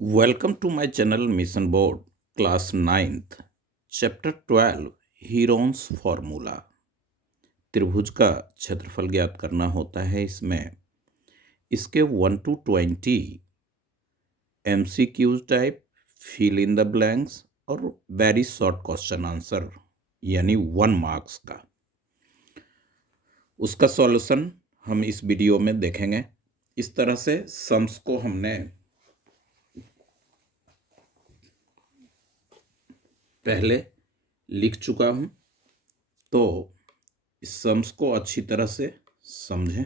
Welcome to my channel Mission Board, Class 9th, Chapter 12, Heron's Formula। त्रिभुज का क्षेत्रफल ज्ञात करना होता है। इसमें इसके 1 to 20 MCQs type, fill in the blanks और वेरी शॉर्ट क्वेश्चन आंसर यानी 1 मार्क्स का, उसका सॉल्यूशन हम इस वीडियो में देखेंगे। इस तरह से सम्स को हमने पहले लिख चुका हूं, तो इस सम्स को अच्छी तरह से समझें।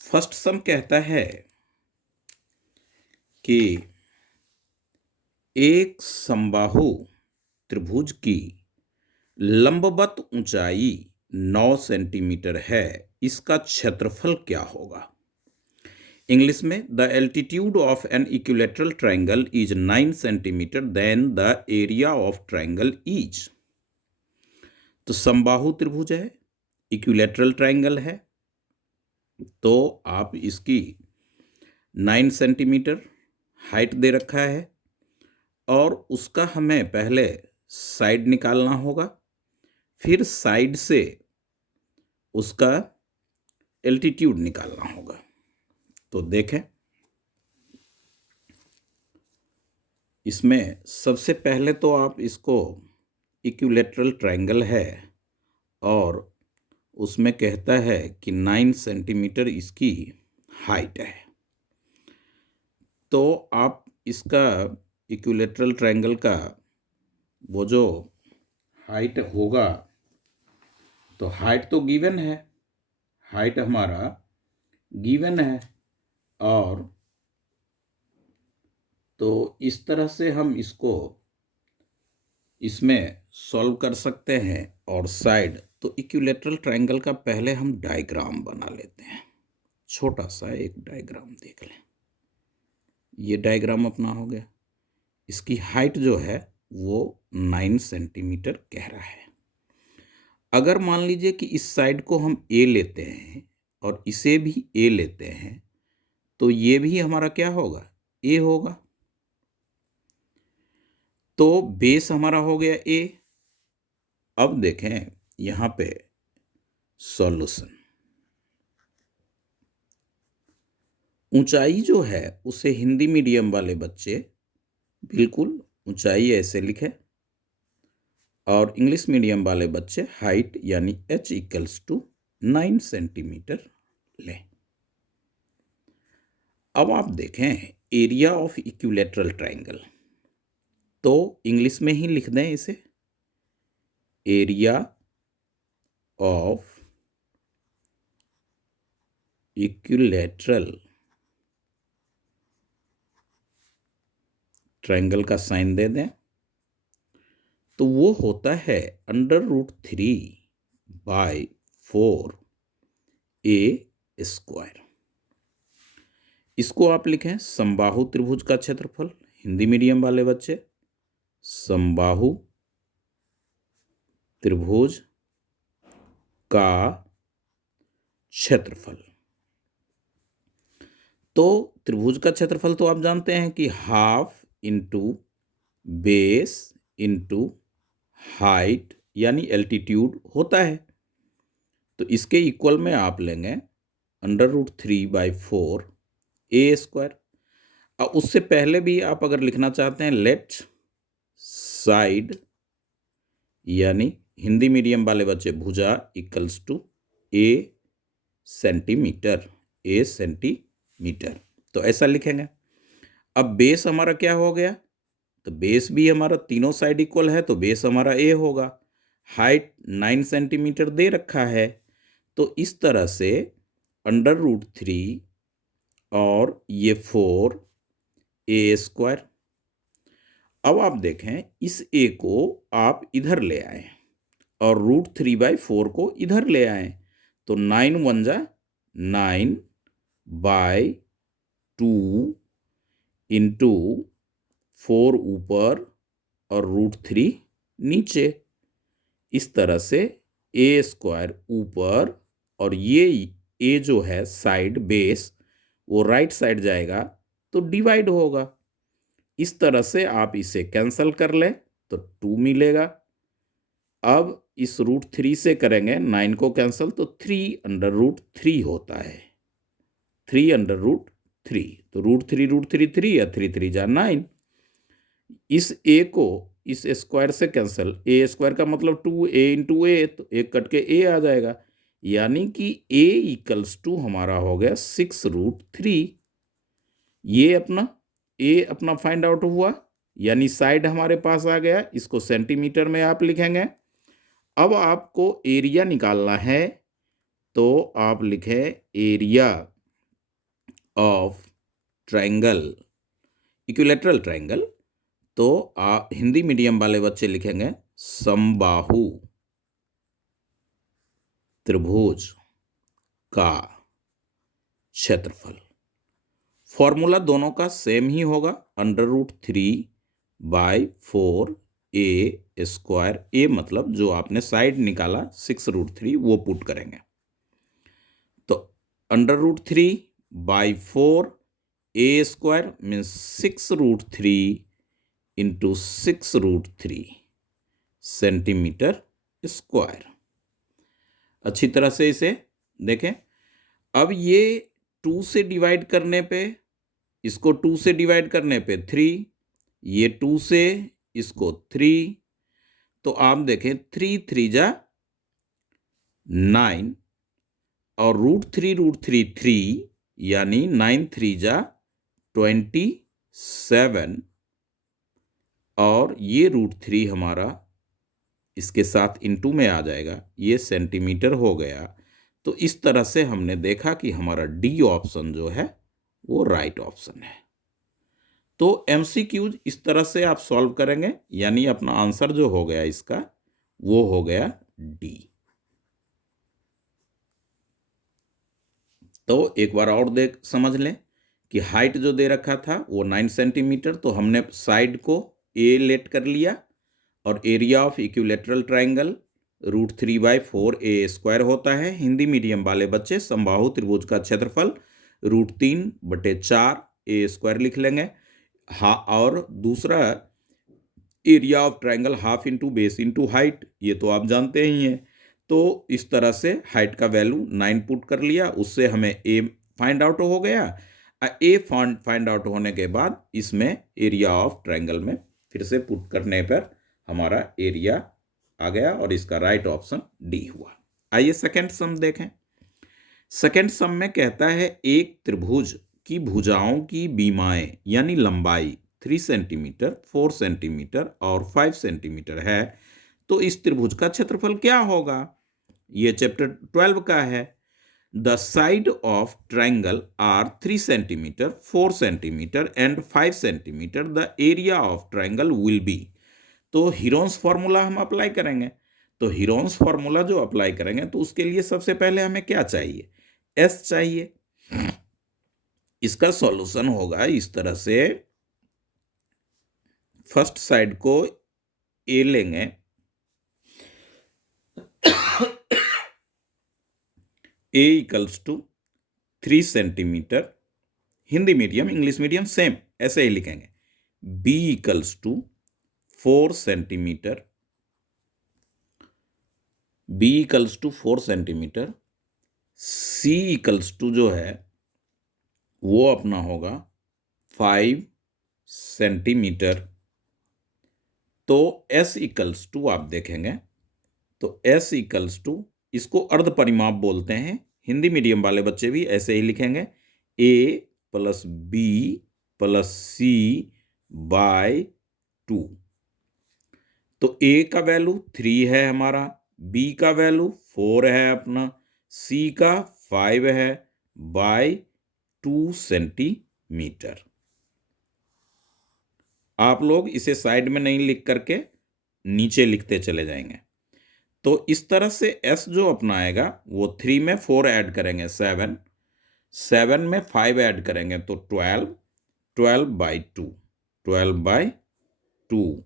फर्स्ट सम कहता है कि एक समबाहु त्रिभुज की लंबवत ऊंचाई 9 सेंटीमीटर है, इसका क्षेत्रफल क्या होगा। इंग्लिश में, the altitude of an equilateral triangle is 9 centimetre then the area of triangle is. तो समबाहु त्रिभुज है, इक्विलैटरल ट्रायंगल है, तो आप इसकी 9 सेंटीमीटर हाइट दे रखा है और उसका हमें पहले साइड निकालना होगा, फिर साइड से उसका एल्टीट्यूड निकालना होगा। तो देखें, इसमें सबसे पहले तो आप इसको इक्विलैटरल ट्रायंगल है और उसमें कहता है कि 9 सेंटीमीटर इसकी हाइट है, तो आप इसका इक्विलैटरल ट्रायंगल का वो जो हाइट होगा, तो हाइट तो गिवन है, हाइट हमारा गिवन है, और तो इस तरह से हम इसको इसमें सॉल्व कर सकते हैं। और साइड तो इक्विलैटरल ट्रायंगल का पहले हम डायग्राम बना लेते हैं। छोटा सा एक डायग्राम देख लें। ये डायग्राम अपना हो गया। इसकी हाइट जो है वो 9 सेंटीमीटर कह रहा है। अगर मान लीजिए कि इस साइड को हम ए लेते हैं और इसे भी ए लेते हैं, तो ये भी हमारा क्या होगा, ए होगा। तो बेस हमारा हो गया ए। अब देखें यहां पे सॉल्यूशन। ऊंचाई जो है उसे हिंदी मीडियम वाले बच्चे बिल्कुल ऊंचाई ऐसे लिखें और इंग्लिश मीडियम वाले बच्चे हाइट यानी h = 9 सेंटीमीटर लें। अब आप देखें एरिया ऑफ इक्विलैटरल ट्रायंगल, तो इंग्लिश में ही लिख दें इसे, एरिया ऑफ इक्विलैटरल ट्रायंगल का साइन दे दें, तो वो होता है √3/4 a²। इसको आप लिखें समबाहु त्रिभुज का क्षेत्रफल। हिंदी मीडियम वाले बच्चे समबाहु त्रिभुज का क्षेत्रफल। तो त्रिभुज का क्षेत्रफल तो आप जानते हैं कि half into base into height यानी एल्टीट्यूड होता है। तो इसके इक्वल में आप लेंगे √3/4 a²। और उससे पहले भी आप अगर लिखना चाहते हैं, लेट साइड यानी हिंदी मीडियम वाले बच्चे भुजा = a सेंटीमीटर, तो ऐसा लिखेंगे। अब बेस हमारा क्या हो गया, तो बेस भी हमारा तीनों साइड इक्वल है, तो बेस हमारा a होगा। हाइट 9 सेंटीमीटर दे रखा है, तो इस तरह से √3 और ये 4 a²। अब आप देखें इस a को आप इधर ले आए और √3/4 को इधर ले आए, तो 9 × 1 = 9/2 इंटू 4 ऊपर और √3 नीचे। इस तरह से a² ऊपर और ये a जो है साइड बेस, वो राइट साइड जाएगा तो डिवाइड होगा। इस तरह से आप इसे कैंसल कर लें तो 2 मिलेगा। अब इस √3 से करेंगे 9 को कैंसल तो 3√3 होता है। 3√3 तो √3 3 या 3 3 जा 9। इस a को इस स्क्वायर से कैंसल, a स्क्वायर का मतलब 2a इंटू ए, तो एक कट के a आ जाएगा, यानी कि a इक्वल्स टू हमारा हो गया 6√3। ये अपना फाइंड आउट हुआ, यानी साइड हमारे पास आ गया। इसको सेंटीमीटर में आप लिखेंगे। अब आपको एरिया निकालना है, तो आप लिखें area of triangle, equilateral triangle. तो आप हिंदी मीडियम वाले बच्चे लिखेंगे समबाहु त्रिभुज का क्षेत्रफल। फॉर्मूला दोनों का सेम ही होगा, √3/4a²। ए मतलब जो आपने साइड निकाला 6√3 वो पुट करेंगे। तो √3/4a² means 6√3 into 6√3 centimetre square. अच्छी तरह से इसे देखें। अब ये 2 से डिवाइड करने पे, इसको 2 से डिवाइड करने पे 3, ये 2 से इसको 3, तो आप देखें 3 3 जा 9 और √3 3, यानी 9 3 जा 27 और ये √3 हमारा इसके साथ इनटू में आ जाएगा, ये सेंटीमीटर हो गया। तो इस तरह से हमने देखा कि हमारा डी ऑप्शन जो है वो राइट ऑप्शन है। तो एमसीक्यूज इस तरह से आप सॉल्व करेंगे, यानी अपना आंसर जो हो गया इसका वो हो गया डी। तो एक बार और देख समझ लें कि हाइट जो दे रखा था वो 9 सेंटीमीटर, तो हमने साइड को ए लेट कर लिया और area of equilateral triangle √3/4a² होता है। हिंदी मीडियम वाले बच्चे समबाहु त्रिभुज का क्षेत्रफल √3/4a² लिख लेंगे। और दूसरा area of triangle half into base into height, ये तो आप जानते ही हैं। तो इस तरह से हाइट का वैल्यू 9 पुट कर लिया, उससे हमें ए फाइंड आउट हो गया। ए फाइंड आउट होने के बाद इसमें एरिया ऑफ ट्रायंगल में फिर से पुट करने पर हमारा एरिया आ गया और इसका राइट ऑप्शन डी हुआ। आइए सेकंड सम देखें। सेकंड सम में कहता है एक त्रिभुज की भुजाओं की बीमाएं यानी लंबाई 3 सेंटीमीटर, 4 सेंटीमीटर और 5 सेंटीमीटर है, तो इस त्रिभुज का क्षेत्रफल क्या होगा? ये चैप्टर 12 का है। The side of triangle are 3 centimetre, 4 centimetre and 5 centimetre. The area of triangle will be. तो हीरोन्स फॉर्मूला हम अप्लाई करेंगे। तो हीरोन्स फॉर्मूला जो अप्लाई करेंगे तो उसके लिए सबसे पहले हमें क्या चाहिए? एस चाहिए। इसका सॉल्यूशन होगा इस तरह से, फर्स्ट साइड को ए लेंगे, A equals to 3 centimetre, Hindi medium English medium same ऐसे ही लिखेंगे। B equals to 4 centimetre, B equals to 4 centimetre. C equals to जो है वो अपना होगा 5 सेंटीमीटर। तो एस इक्वल्स टू आप देखेंगे तो एस इक्वल्स टू, इसको अर्ध परिमाप बोलते हैं, हिंदी मीडियम वाले बच्चे भी ऐसे ही लिखेंगे, ए प्लस बी प्लस सी बाय 2। तो ए का वैल्यू 3 है हमारा, बी का वैल्यू 4 है अपना, सी का 5 है बाय 2 सेंटीमीटर। आप लोग इसे साइड में नहीं लिख करके नीचे लिखते चले जाएंगे। तो इस तरह से एस जो अपना आएगा वो 3 में 4 ऐड करेंगे 7, 7 में 5 ऐड करेंगे तो 12, 12/2, 12/2।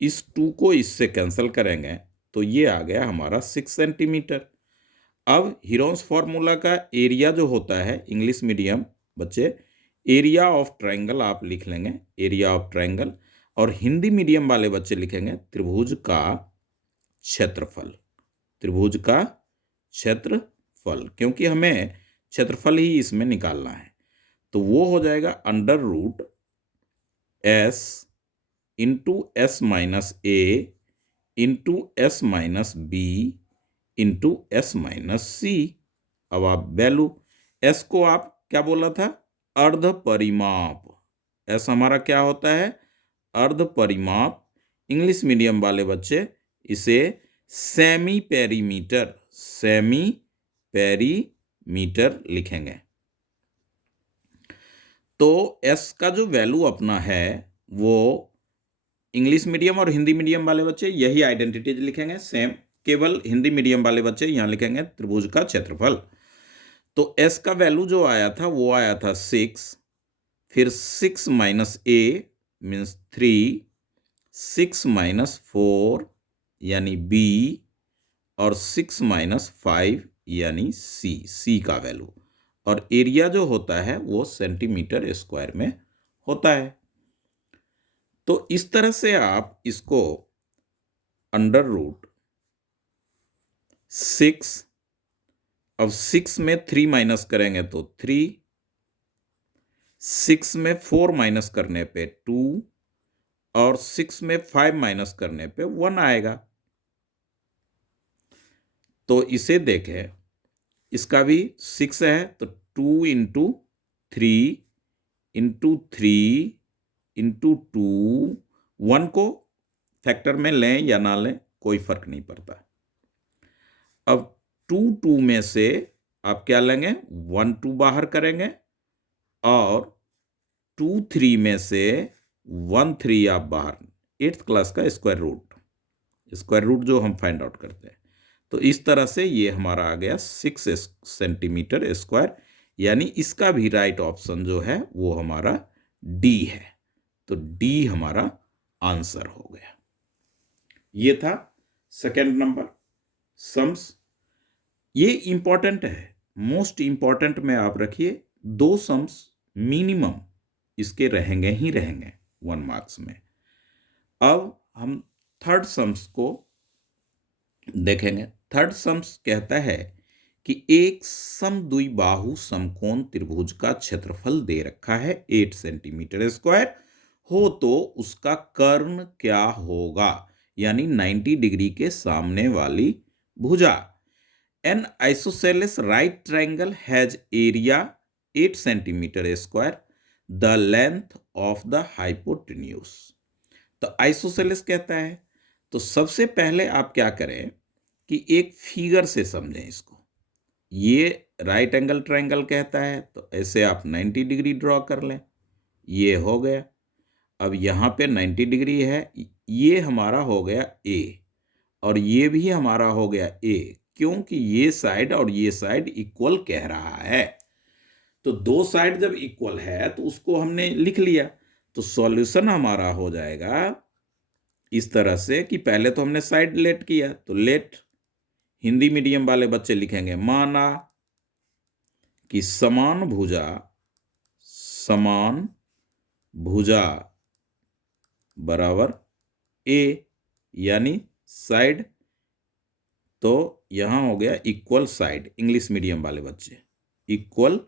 इस 2 को इससे कैंसिल करेंगे तो ये आ गया हमारा 6 सेंटीमीटर। अब हीरोन्स फॉर्मूला का एरिया जो होता है इंग्लिश मीडियम बच्चे, एरिया ऑफ ट्रायंगल आप लिख लेंगे, एरिया ऑफ ट्रायंगल। और हिंदी मीडियम वाले बच्चे लिखेंगे त्रिभुज का क्षेत्रफल, त्रिभुज का क्षेत्रफल, क्योंकि हमें क्षेत्रफल ही इसमें निकालना है। तो वो हो जाएगा under root S into S minus A into S minus B into S minus C. अब आप वैल्यू, एस को आप क्या बोला था, अर्ध परिमाप। एस हमारा क्या होता है, अर्ध परिमाप। इंग्लिश मीडियम वाले बच्चे इसे सेमी पेरीमीटर, सेमी पेरीमीटर लिखेंगे। तो एस का जो वैल्यू अपना है वो इंग्लिश मीडियम और हिंदी मीडियम वाले बच्चे यही आइडेंटिटीज लिखेंगे सेम। केवल हिंदी मीडियम वाले बच्चे यहाँ लिखेंगे त्रिभुज का क्षेत्रफल। तो एस का वैल्यू जो आया था वो आया था 6, फिर 6 माइनस ए मीन्स 3, 6 माइनस 4 यानी बी, और 6 माइनस 5 यानी सी, सी का वैल्यू। और एरिया जो होता है वो सेंटीमीटर स्क्वायर में होता है। तो इस तरह से आप इसको अंडर रूट 6, अब 6 में 3 माइनस करेंगे तो 3, 6 में 4 माइनस करने पे 2, और 6 में 5 माइनस करने पे 1 आएगा। तो इसे देखें, इसका भी 6 है तो 2 इंटू 3 इंटू 3 इंटू 2, 1 को फैक्टर में लें या ना लें कोई फर्क नहीं पड़ता। अब 2 में से आप क्या लेंगे, 1 2 बाहर करेंगे, और 2 3 में से 1 3 आप बाहर, 8th क्लास का स्क्वायर रूट, स्क्वायर रूट जो हम फाइंड आउट करते हैं। तो इस तरह से ये हमारा आ गया 6 सेंटीमीटर स्क्वायर, यानी इसका भी राइट ऑप्शन जो है वो हमारा डी है। तो डी हमारा आंसर हो गया। ये था सेकंड नंबर सम्स। ये इंपॉर्टेंट है, मोस्ट इंपॉर्टेंट में आप रखिए, 2 सम्स मिनिमम इसके रहेंगे ही रहेंगे 1 मार्क्स में। अब हम थर्ड सम्स को देखेंगे। थर्ड सम्स कहता है कि एक समद्विबाहु समकोण त्रिभुज का क्षेत्रफल दे रखा है 8 सेंटीमीटर स्क्वायर हो तो उसका कर्ण क्या होगा, यानी 90 डिग्री के सामने वाली भुजा। N isosceles right triangle has area 8 centimetre square, the length of the hypotenuse. तो आइसोसेलेस कहता है, तो सबसे पहले आप क्या करें कि एक फिगर से समझें इसको। ये राइट एंगल ट्रायंगल कहता है, तो ऐसे आप 90 डिग्री ड्रॉ कर लें, ये हो गया। अब यहाँ पे 90 डिग्री है, ये हमारा हो गया ए, और ये भी हमारा हो गया ए, क्योंकि ये साइड और ये साइड इक्वल कह रहा है। तो दो साइड जब इक्वल है तो उसको हमने लिख लिया। तो सॉल्यूशन हमारा हो जाएगा इस तरह से कि पहले तो हमने साइड लेट किया, तो लेट हिंदी मीडियम वाले बच्चे लिखेंगे माना कि समान भुजा बराबर ए, यानी साइड। तो यहां हो गया इक्वल साइड, इंग्लिश मीडियम वाले बच्चे इक्वल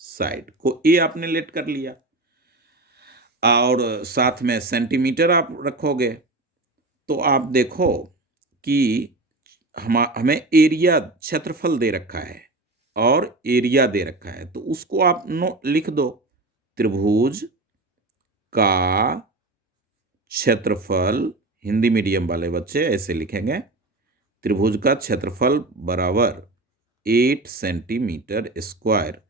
साइड को ए आपने लेट कर लिया, और साथ में सेंटीमीटर आप रखोगे। तो आप देखो कि हमें एरिया, क्षेत्रफल दे रखा है और एरिया दे रखा है, तो उसको आप लिख दो, त्रिभुज का क्षेत्रफल। हिंदी मीडियम वाले बच्चे ऐसे लिखेंगे, त्रिभुज का क्षेत्रफल बराबर 8 सेंटीमीटर स्क्वायर।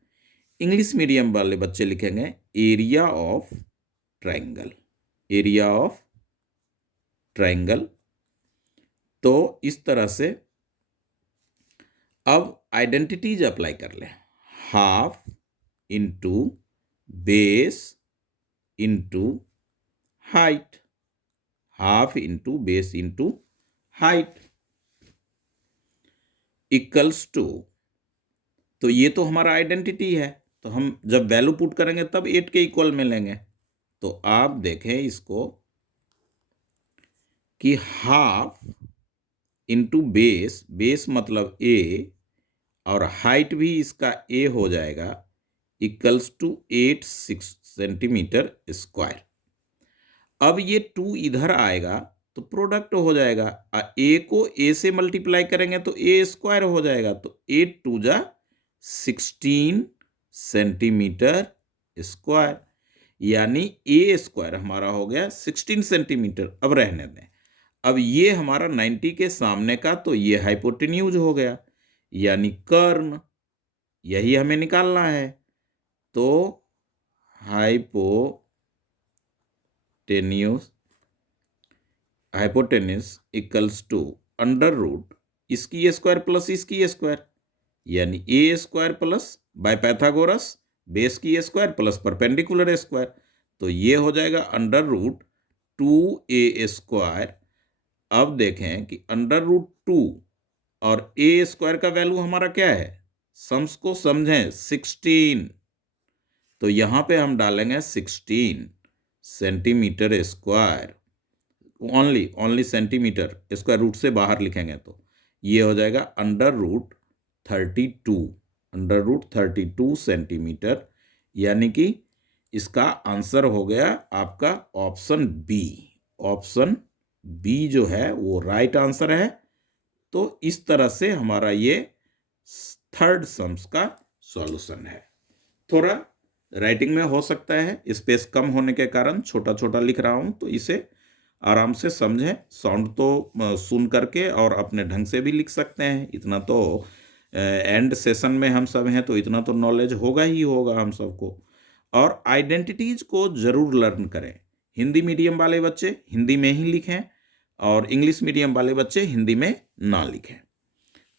इंग्लिश मीडियम वाले बच्चे लिखेंगे area of triangle, area of triangle. तो इस तरह से अब आइडेंटिटीज अप्लाई कर लें, half into base into height, half into base into height equals to, तो ये तो हमारा आइडेंटिटी है, तो हम जब वैल्यू पुट करेंगे तब 8 के इक्वल में लेंगे। तो आप देखें इसको कि हाफ इंटू बेस, बेस मतलब ए और हाइट भी इसका ए हो जाएगा, इक्वल्स टू 86 सेंटीमीटर स्क्वायर। अब ये 2 इधर आएगा तो प्रोडक्ट हो जाएगा, ए को ए से मल्टीप्लाई करेंगे तो ए स्क्वायर हो जाएगा, तो 8 टू जा 16 सेंटीमीटर स्क्वायर, यानी ए स्क्वायर हमारा हो गया 16 सेंटीमीटर। अब रहने दें, अब ये हमारा 90 के सामने का, तो ये हाइपोटेन्यूज हो गया, यानी कर्ण, यही हमें निकालना है। तो hypotenuse equals to under root इसकी स्क्वायर प्लस इसकी स्क्वायर, यानी A square plus by Pythagoras base की स्क्वायर प्लस परपेंडिकुलर स्क्वायर, तो ये हो जाएगा अंडर रूट 2a स्क्वायर। अब देखें कि अंडर रूट 2 और ए स्क्वायर का वैल्यू हमारा क्या है, सम्स को समझें 16, तो यहां पे हम डालेंगे 16 centimetre square, only centimetre, square root से बाहर लिखेंगे तो ये हो जाएगा अंडर रूट 32 सेंटीमीटर, यानी कि इसका आंसर हो गया आपका ऑप्शन बी। ऑप्शन बी जो है वो राइट आंसर है। तो इस तरह से हमारा ये थर्ड सम्स का सॉल्यूशन है। थोड़ा राइटिंग में हो सकता है स्पेस कम होने के कारण छोटा छोटा लिख रहा हूं, तो इसे आराम से समझें, साउंड तो सुन करके और अपने ढंग से भी लिख सकते हैं। इतना तो एंड सेशन में हम सब हैं, तो इतना तो नॉलेज होगा ही होगा हम सबको। और आइडेंटिटीज को जरूर लर्न करें। हिंदी मीडियम वाले बच्चे हिंदी में ही लिखें और इंग्लिश मीडियम वाले बच्चे हिंदी में ना लिखें।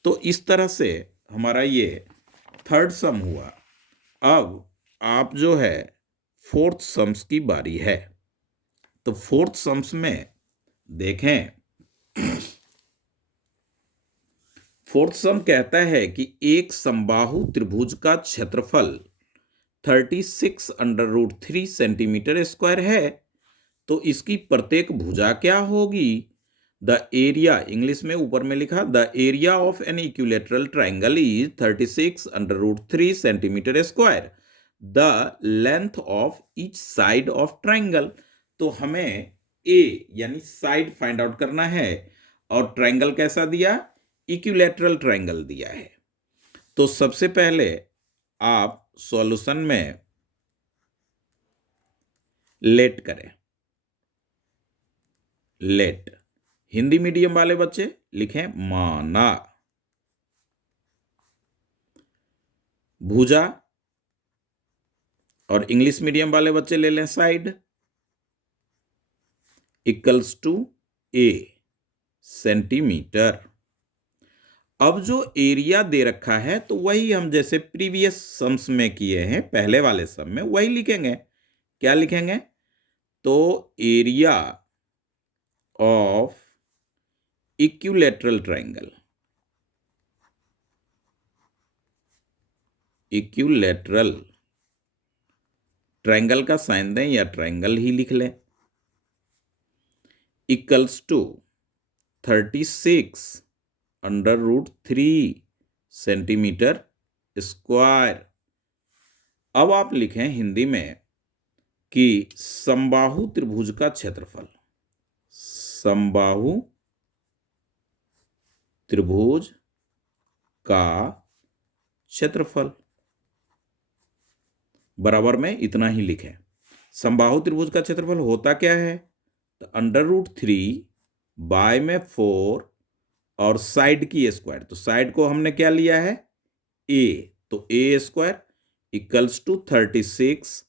तो इस तरह से हमारा ये थर्ड सम हुआ। अब आप जो है फोर्थ सम्स की बारी है। तो फोर्थ सम्स में देखें, फोर्थ सम कहता है कि एक समबाहु त्रिभुज का क्षेत्रफल 36 अंडर रूट 3 सेंटीमीटर स्क्वायर है, तो इसकी प्रत्येक भुजा क्या होगी। द एरिया, इंग्लिश में ऊपर में लिखा the area of an equilateral triangle is 36 under root 3 centimetre square, the length of each side of triangle. तो हमें ए यानी साइड फाइंड आउट करना है, और ट्राइंगल कैसा दिया, इक्विलेटरल ट्राइंगल दिया है। तो सबसे पहले आप सॉल्यूशन में लेट करें, लेट। हिंदी मीडियम वाले बच्चे लिखें माना, भुजा, और इंग्लिश मीडियम वाले बच्चे ले लें side, equals to a centimetre. अब जो एरिया दे रखा है तो वही हम जैसे प्रीवियस सम्स में किए हैं, पहले वाले सम में वही लिखेंगे। क्या लिखेंगे, तो area of equilateral triangle, equilateral triangle का साइन दें या ट्राइंगल ही लिख लें, equals to 36 under root 3 centimetre square. अब आप लिखें हिंदी में कि समबाहु त्रिभुज का क्षेत्रफल, समबाहु त्रिभुज का क्षेत्रफल बराबर में इतना ही लिखें। समबाहु त्रिभुज का क्षेत्रफल होता क्या है, तो अंडर रूट 3 बाय में 4 और साइड की स्क्वायर, तो साइड को हमने क्या लिया है, ए, तो A square equals to 36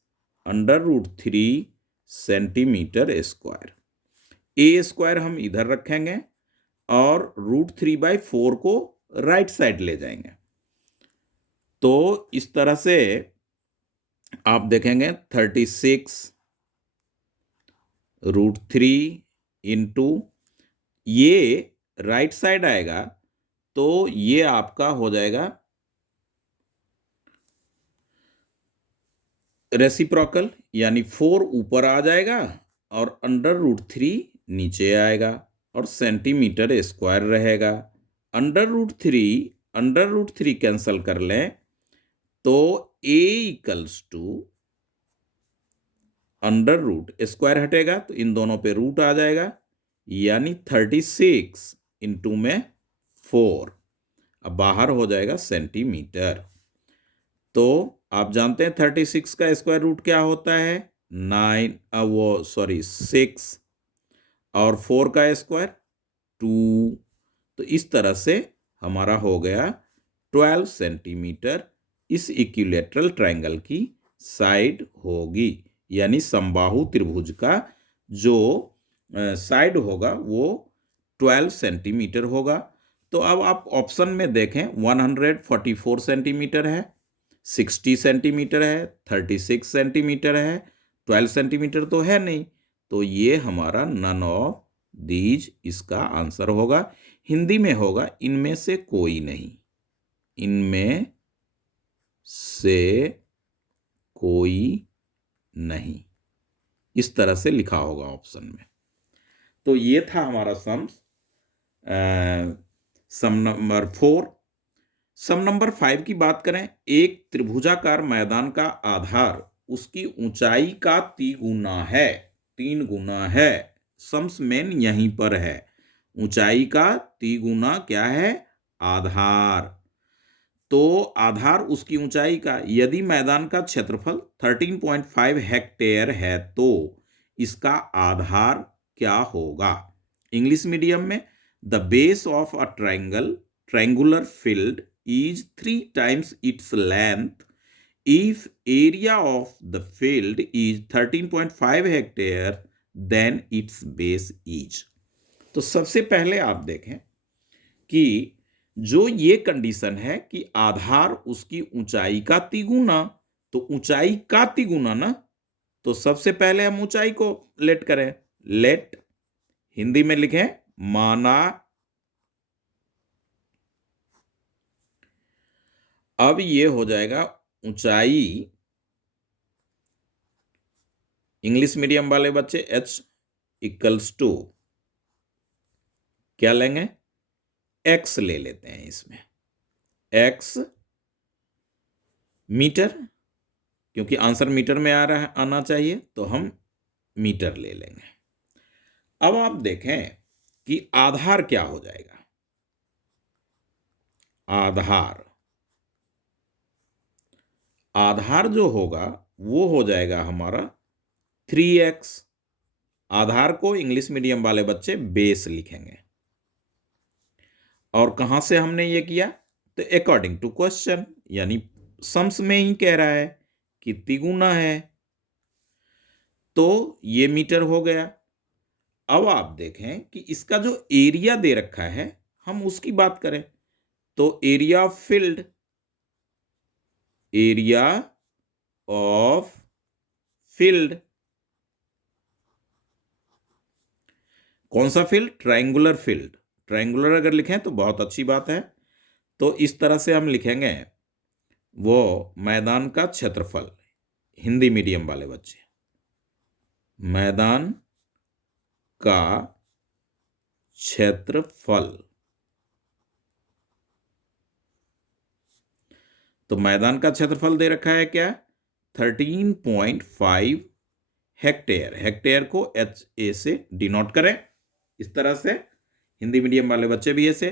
under root 3 centimetre square. A square हम इधर रखेंगे और रूट 3/4 को राइट साइड ले जाएंगे। तो इस तरह से आप देखेंगे 36 रूट 3 इंटू, ये राइट साइड आएगा तो ये आपका हो जाएगा रेसिप्रोकल यानी 4 ऊपर आ जाएगा और अंडर रूट 3 नीचे आएगा और सेंटीमीटर स्क्वायर रहेगा। अंडर रूट 3 कैंसल कर लें तो a equals to under root square हटेगा तो इन दोनों पे रूट आ जाएगा, यानी 36 इंटू में 4। अब बाहर हो जाएगा सेंटीमीटर। तो आप जानते हैं 36 का स्क्वायर रूट क्या होता है, 6, और 4 का स्क्वायर 2। तो इस तरह से हमारा हो गया 12 सेंटीमीटर इस इक्विलैटरल ट्रायंगल की साइड होगी, यानी समबाहु त्रिभुज का जो साइड होगा वो 12 सेंटीमीटर होगा। तो अब आप ऑप्शन में देखें 144 सेंटीमीटर है, 60 सेंटीमीटर है, 36 सेंटीमीटर है, 12 सेंटीमीटर तो है नहीं। तो ये हमारा नन ऑफ दीज इसका आंसर होगा। हिंदी में होगा इनमें से कोई नहीं, इनमें से कोई नहीं, इस तरह से लिखा होगा ऑप्शन में। तो ये था हमारा सम नंबर 4। सम नंबर 5 की बात करें, एक त्रिभुजाकार मैदान का आधार उसकी ऊंचाई का 3 गुना है। सम्स मेन यहीं पर है, ऊंचाई का 3 गुना क्या है, आधार। तो आधार उसकी ऊंचाई का, यदि मैदान का क्षेत्रफल 13.5 हेक्टेयर है तो इसका आधार क्या होगा। इंग्लिश मीडियम में the base of a triangular field is 3 times its length if area of the field is 13.5 hectare then its base is। तो सबसे पहले आप देखें कि जो ये कंडीशन है कि आधार उसकी ऊंचाई का तिगुना, तो ऊंचाई का तिगुना ना, तो सबसे पहले हम ऊंचाई को लेट करें, लेट हिंदी में लिखें माना। अब ये हो जाएगा ऊंचाई, इंग्लिश मीडियम वाले बच्चे h इक्वल्स टू क्या लेंगे, x ले लेते हैं इसमें, x मीटर, क्योंकि आंसर मीटर में आ रहा है, आना चाहिए, तो हम मीटर ले लेंगे। अब आप देखें कि आधार क्या हो जाएगा, आधार जो होगा वो हो जाएगा हमारा 3x। आधार को इंग्लिश मीडियम वाले बच्चे बेस लिखेंगे। और कहां से हमने ये किया, तो अकॉर्डिंग टू क्वेश्चन, यानी सम्स में ही कह रहा है कि तिगुना है, तो ये मीटर हो गया। अब आप देखें कि इसका जो एरिया दे रखा है हम उसकी बात करें, तो एरिया ऑफ फील्ड, कौन सा फील्ड, ट्रायंगुलर फील्ड। ट्रायंगुलर अगर लिखें तो बहुत अच्छी बात है, तो इस तरह से हम लिखेंगे वो मैदान का क्षेत्रफल, हिंदी मीडियम वाले बच्चे, मैदान का क्षेत्रफल। तो मैदान का क्षेत्रफल दे रखा है क्या, 13.5 हेक्टेयर। हेक्टेयर को HA से डिनोट करें, इस तरह से, हिंदी मीडियम वाले बच्चे भी ऐसे।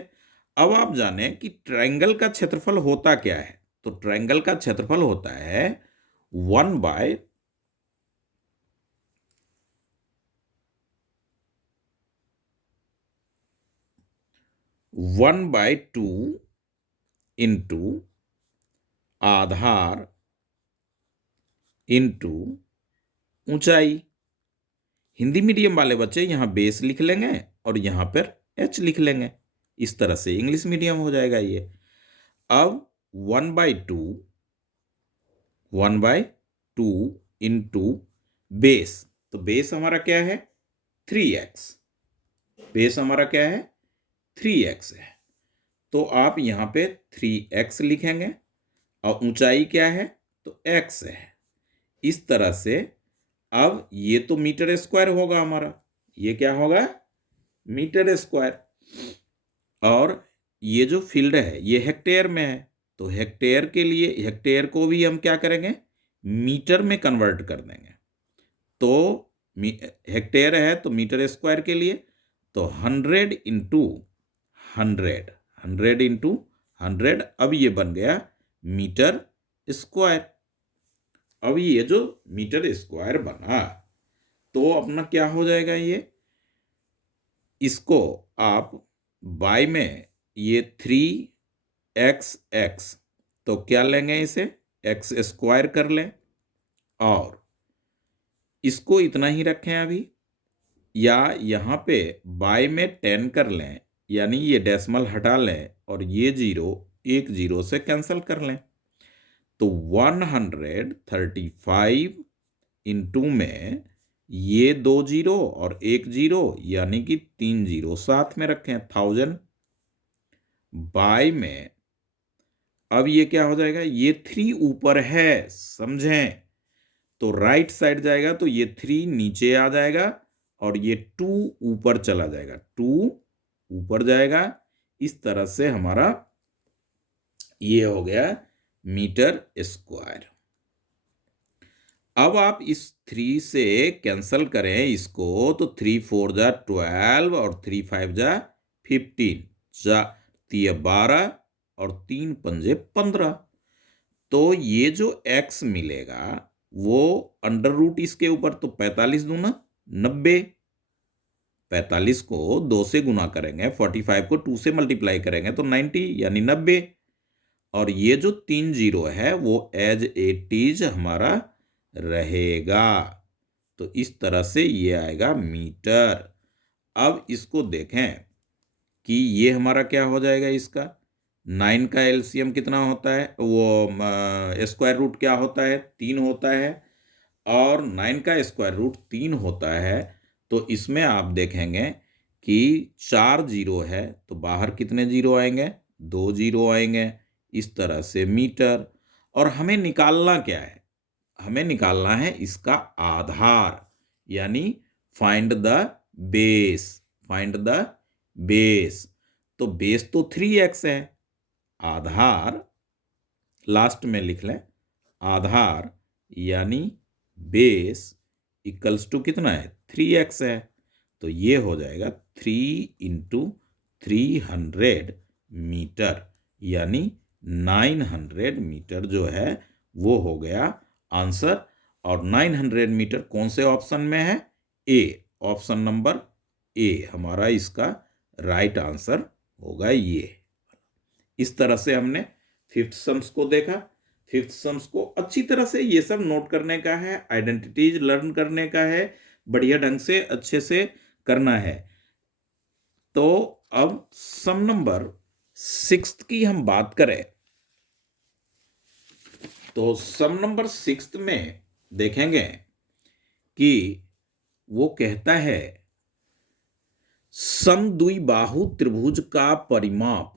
अब आप जाने कि ट्रायंगल का क्षेत्रफल होता क्या है, तो ट्रायंगल का क्षेत्रफल होता है 1/2 इंटू आधार इंटू ऊंचाई। हिंदी मीडियम वाले बच्चे यहां बेस लिख लेंगे और यहां पर h लिख लेंगे, इस तरह से इंग्लिश मीडियम हो जाएगा ये। अब 1/2 इंटू बेस, तो बेस हमारा क्या है 3x, बेस हमारा क्या है 3x है, तो आप यहां पे 3x लिखेंगे और ऊंचाई क्या है तो x है। इस तरह से अब ये तो मीटर स्क्वायर होगा हमारा, ये क्या होगा, मीटर स्क्वायर। और ये जो फील्ड है ये हेक्टेयर में है, तो हेक्टेयर के लिए हेक्टेयर को भी हम क्या करेंगे, मीटर में कन्वर्ट कर देंगे। तो हेक्टेयर है तो मीटर स्क्वायर के लिए तो 100 इंटू 100, 100 इंटू 100, अब ये बन गया मीटर स्क्वायर। अब ये जो मीटर स्क्वायर बना तो अपना क्या हो जाएगा, ये इसको आप बाय में ये 3xx, तो क्या लेंगे, इसे एक्स स्क्वायर कर लें और इसको इतना ही रखें अभी, या यहाँ पे बाय में 10 कर लें, यानी ये डेसिमल हटा लें और ये जीरो एक जीरो से कैंसिल कर लें। तो 135 इंटू में ये 2 जीरो और 1 जीरो यानी कि 3 जीरो साथ में रखें, 1000 बाय में, अब ये क्या हो जाएगा, ये 3 ऊपर है समझें, तो राइट साइड जाएगा तो ये 3 नीचे आ जाएगा और ये 2 ऊपर चला जाएगा, 2 ऊपर जाएगा। इस तरह से हमारा ये हो गया मीटर स्क्वायर। अब आप इस 3 से कैंसल करें इसको तो 3 4 जा 12 और 3 5 जा 15, जा 12 और 3 पंजे 15। तो ये जो x मिलेगा वो अंडर रूट इसके ऊपर, तो 45 दूना 90, 45 को 2 से गुना करेंगे, 45 को 2 से मल्टीप्लाई करेंगे तो 90 यानी 90, और ये जो 3 जीरो है वो एज इट इज हमारा रहेगा। तो इस तरह से ये आएगा मीटर। अब इसको देखें कि ये हमारा क्या हो जाएगा, इसका 9 का एलसीएम कितना होता है, वो स्क्वायर रूट क्या होता है, 3 होता है, और 9 का स्क्वायर रूट 3 होता है। तो इसमें आप देखेंगे कि 4 जीरो है तो बाहर कितने जीरो आएंगे, 2 जीरो आएंगे। इस तरह से मीटर। और हमें निकालना क्या है, हमें निकालना है इसका आधार, यानी find the base, find the base. तो बेस तो 3x है, आधार लास्ट में लिख लें, आधार यानी बेस इक्वल्स टू कितना है, 3x है। तो ये हो जाएगा 3 इंटू 300 मीटर, यानी 900 मीटर जो है वो हो गया आंसर। और 900 मीटर कौन से ऑप्शन में है, ए, ऑप्शन नंबर ए हमारा इसका राइट आंसर होगा ये। इस तरह से हमने फिफ्थ सम्स को देखा। फिफ्थ सम्स को अच्छी तरह से ये सब नोट करने का है, आइडेंटिटीज लर्न करने का है, बढ़िया ढंग से अच्छे से करना है। तो अब सम नंबर 6 की हम बात करें तो सम नंबर 6 में देखेंगे कि वो कहता है समद्विबाहु त्रिभुज का परिमाप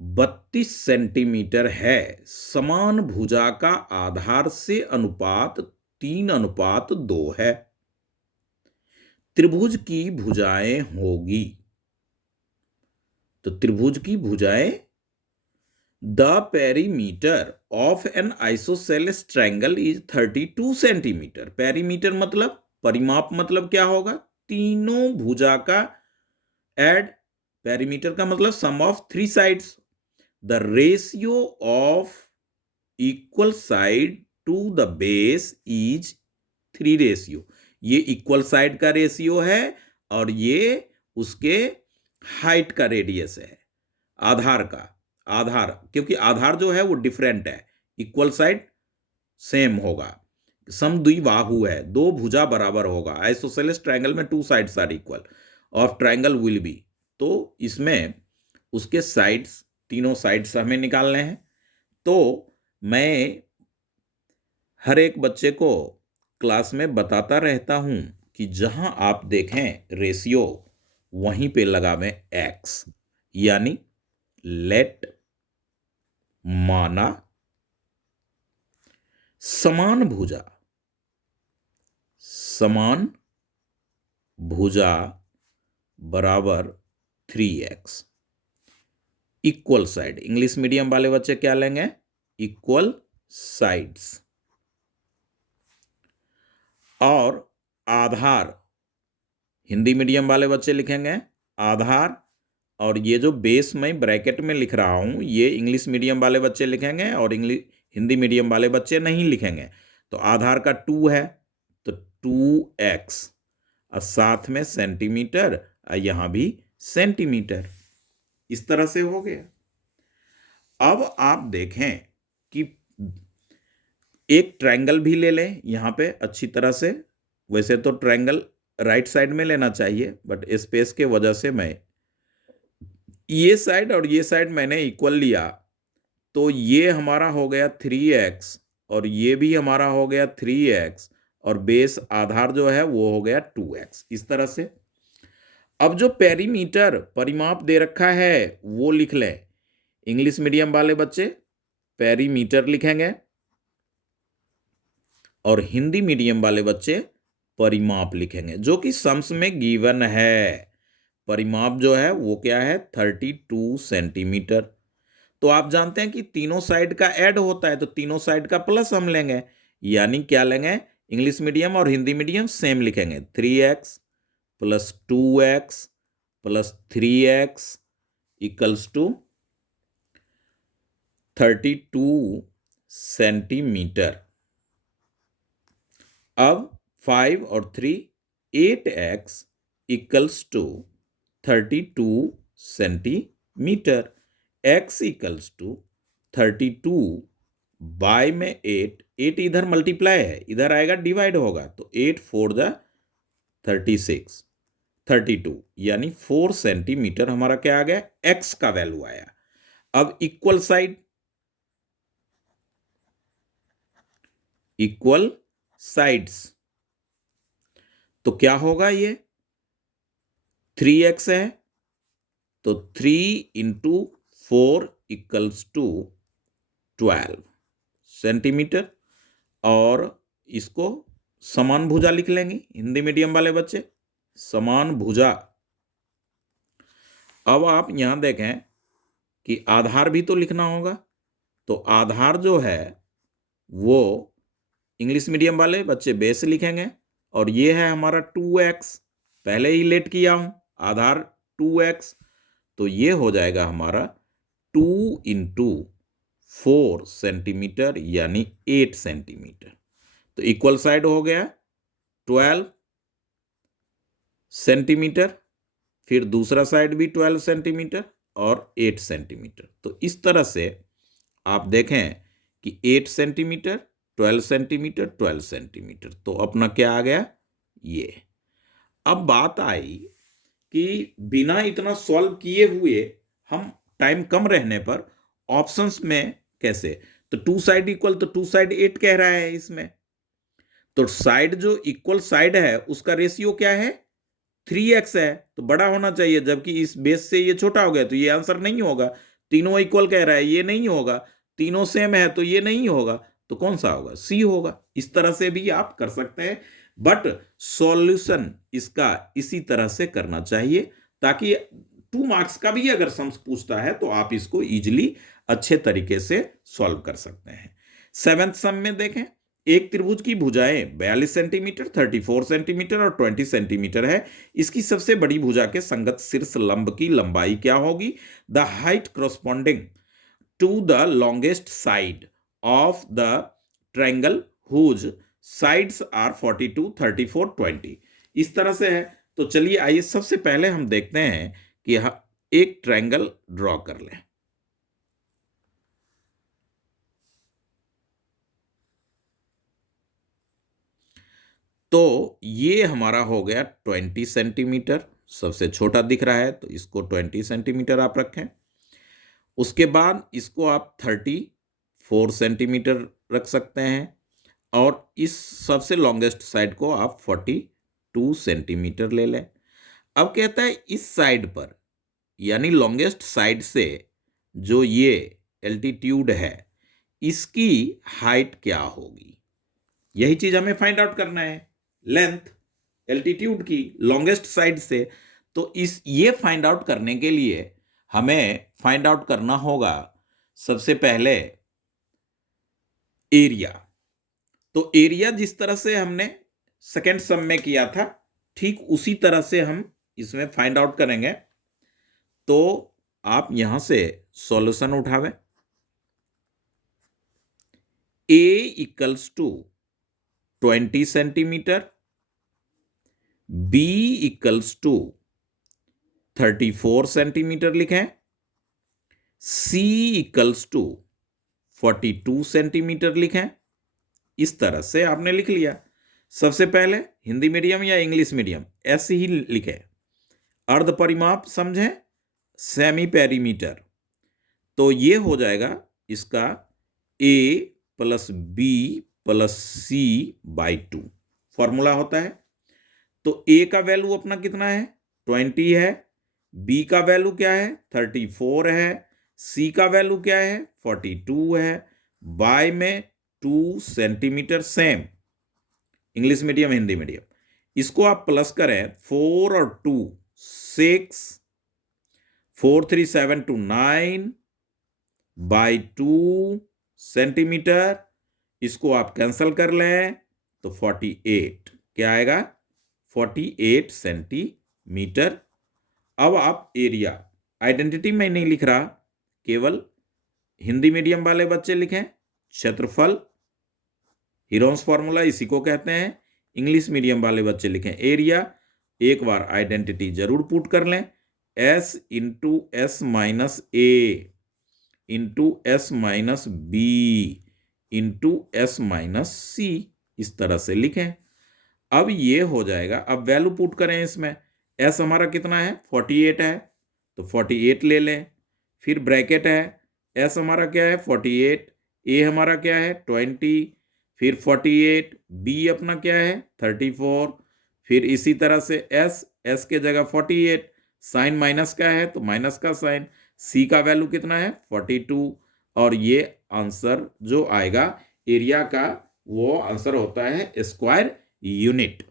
32 सेंटीमीटर है, समान भुजा का आधार से अनुपात 3:2 है, त्रिभुज की भुजाएं होगी। तो त्रिभुज की भुजाएं, the perimeter of an isosceles triangle is 32 centimetre. Perimeter मतलब, परिमाप मतलब क्या होगा, तीनों भुजा का एड, पेरीमीटर का मतलब sum of 3 sides. The ratio of equal side to the base is 3 ratio. ये इक्वल साइड का रेशियो है और ये उसके हाइट का रेडियस है, आधार का। आधार, क्योंकि आधार जो है वो डिफरेंट है, इक्वल साइड सेम होगा। समद्विबाहु है, 2 भुजा बराबर होगा। आइसोसेलेस ट्रायंगल में 2 sides are equal of triangle will be. तो इसमें उसके साइड्स, तीनों साइड्स हमें निकालने हैं। तो मैं हर एक बच्चे को क्लास में बताता रहता हूं कि जहां आप देखें रेशियो वहीं पे लगावें एक्स, यानी लेट, माना, समान भुजा समान भुजा बराबर 3x। Equal side, English medium वाले बच्चे क्या लेंगे? Equal sides. और आधार, हिंदी मीडियम वाले बच्चे लिखेंगे आधार, और ये जो बेस में ब्रैकेट में लिख रहा हूं ये इंग्लिश मीडियम वाले बच्चे लिखेंगे और हिंदी मीडियम वाले बच्चे नहीं लिखेंगे। तो आधार का 2 है तो 2x, और साथ में सेंटीमीटर, और यहां भी सेंटीमीटर। इस तरह से हो गया। अब आप देखें कि एक ट्रायंगल भी ले लें यहां पे अच्छी तरह से। वैसे तो ट्रायंगल राइट साइड में लेना चाहिए, बट स्पेस के वजह से मैं ये साइड और ये साइड मैंने इक्वल लिया, तो ये हमारा हो गया 3x और ये भी हमारा हो गया 3x, और बेस आधार जो है वो हो गया 2x। इस तरह से अब जो पेरीमीटर परिमाप दे रखा है वो लिख लें। इंग्लिश मीडियम वाले बच्चे पेरीमीटर लिखेंगे और हिंदी मीडियम वाले बच्चे परिमाप लिखेंगे, जो कि सम्स में गिवन है। परिमाप जो है वो क्या है? 32 सेंटीमीटर। तो आप जानते हैं कि तीनों साइड का ऐड होता है, तो तीनों साइड का प्लस हम लेंगे, यानी क्या लेंगे? इंग्लिश मीडियम और हिंदी मीडियम सेम लिखेंगे। 3x plus 2x plus 3x equals to 32 centimetre. अब 5 और 3 8x equals to 32 centimetre. x equals to 32 by में 8 इधर मल्टीप्लाई है, इधर आएगा डिवाइड होगा, तो 8 4 जा 36 32, यानी 4 सेंटीमीटर हमारा क्या आ गया? x का वैल्यू आया। अब इक्वल साइड, इक्वल साइड्स, तो क्या होगा? ये 3x है तो 3 इंटू 4 इक्वल्स टू 12 सेंटीमीटर, और इसको समान भुजा लिख लेंगे हिंदी मीडियम वाले बच्चे, समान भुजा। अब आप यहां देखें कि आधार भी तो लिखना होगा, तो आधार जो है वो इंग्लिश मीडियम वाले बच्चे बेस लिखेंगे, और ये है हमारा 2x, पहले ही लेट किया हूं, आधार 2x, तो ये हो जाएगा हमारा 2 इंटू 4 सेंटीमीटर यानी 8 सेंटीमीटर। तो इक्वल साइड हो गया 12 सेंटीमीटर, फिर दूसरा साइड भी 12 सेंटीमीटर और 8 सेंटीमीटर। तो इस तरह से आप देखें कि 8 सेंटीमीटर 12 सेंटीमीटर 12 सेंटीमीटर, तो अपना क्या आ गया? ये। अब बात आई कि बिना इतना सॉल्व किए हुए हम टाइम कम रहने पर ऑप्शंस में कैसे? तो 2 साइड इक्वल, तो 2 साइड 8 कह रहा है इसमें, तो साइड जो इक्वल साइड है उसका रेशियो क्या है? 3x है, तो बड़ा होना चाहिए, जबकि इस बेस से ये छोटा हो गया, तो ये आंसर नहीं होगा। तीनों इक्वल कह रहा है, ये नहीं होगा। तीनों सेम है तो ये नहीं होगा, तो कौन सा होगा? सी होगा। इस तरह से भी आप कर सकते हैं, बट सॉल्यूशन इसका इसी तरह से करना चाहिए, ताकि 2 मार्क्स का भी अगर सम्स पूछता है तो आप इसको इजिली अच्छे तरीके से सॉल्व कर सकते हैं। 7th सम में देखें, एक त्रिभुज की भुजाएं 42 सेंटीमीटर 34 सेंटीमीटर और 20 सेंटीमीटर है। इसकी सबसे बड़ी भुजा के संगत शीर्ष लंब की लंबाई क्या होगी? The height corresponding to the longest side of the triangle whose sides are 42 34 20। इस तरह से है। तो चलिए आइए सबसे पहले हम देखते हैं कि एक ट्रायंगल ड्रॉ कर लें। तो ये हमारा हो गया 20 सेंटीमीटर, सबसे छोटा दिख रहा है तो इसको 20 सेंटीमीटर आप रखें। उसके बाद इसको आप 34 सेंटीमीटर रख सकते हैं, और इस सबसे लॉन्गेस्ट साइड को आप 42 सेंटीमीटर ले लें। अब कहता है इस साइड पर, यानी लॉन्गेस्ट साइड से जो ये एल्टीट्यूड है, इसकी हाइट क्या होगी? यही चीज हमें फाइंड आउट करना है। लेंथ एल्टीट्यूड की लॉन्गेस्ट साइड से। तो ये फाइंड आउट करने के लिए हमें फाइंड आउट करना होगा सबसे पहले एरिया। तो एरिया जिस तरह से हमने सेकेंड सम में किया था, ठीक उसी तरह से हम इसमें फाइंड आउट करेंगे। तो आप यहां से सॉल्यूशन उठावें। A equals to 20 centimetre, B equals to 34 centimetre लिखें, सी इक्वल्स टू 42 सेंटीमीटर लिखें। इस तरह से आपने लिख लिया। सबसे पहले हिंदी मीडियम या इंग्लिश मीडियम ऐसे ही लिखें। अर्ध परिमाप समझें, सेमी पेरीमीटर। तो ये हो जाएगा इसका A plus B plus C by 2 formula होता है। तो ए का वैल्यू अपना कितना है, 20 है, बी का वैल्यू क्या है, 34 है, सी का वैल्यू क्या है, 42 है, बाय में 2 centimetre, same English medium Hindi medium. इसको आप प्लस करें, 4 और 2 6, 4 3 7 2 9 बाई 2 सेंटीमीटर। इसको आप कैंसल कर लें तो 48 क्या आएगा, 48 सेंटीमीटर। अब आप एरिया, आइडेंटिटी में नहीं लिख रहा, केवल हिंदी मीडियम वाले बच्चे लिखें क्षेत्रफल, हीरोन्स फॉर्मूला इसी को कहते हैं। इंग्लिश मीडियम वाले बच्चे लिखें एरिया। एक बार आइडेंटिटी जरूर पुट कर लें, S into S minus A into S minus B into S minus C, इस तरह से लिखें। अब ये हो जाएगा। अब वैल्यू पुट करें इसमें, एस हमारा कितना है, 48 है, तो 48 ले लें। फिर ब्रैकेट है, एस हमारा क्या है 48, ए हमारा क्या है 20, फिर 48, बी अपना क्या है 34, फिर इसी तरह से एस के जगह 48, साइन माइनस का है तो माइनस का साइन, सी का वैल्यू कितना है 42, और ये आंसर जो आएगा एरिया का वो आंसर होता है स्क्वायर यूनिट,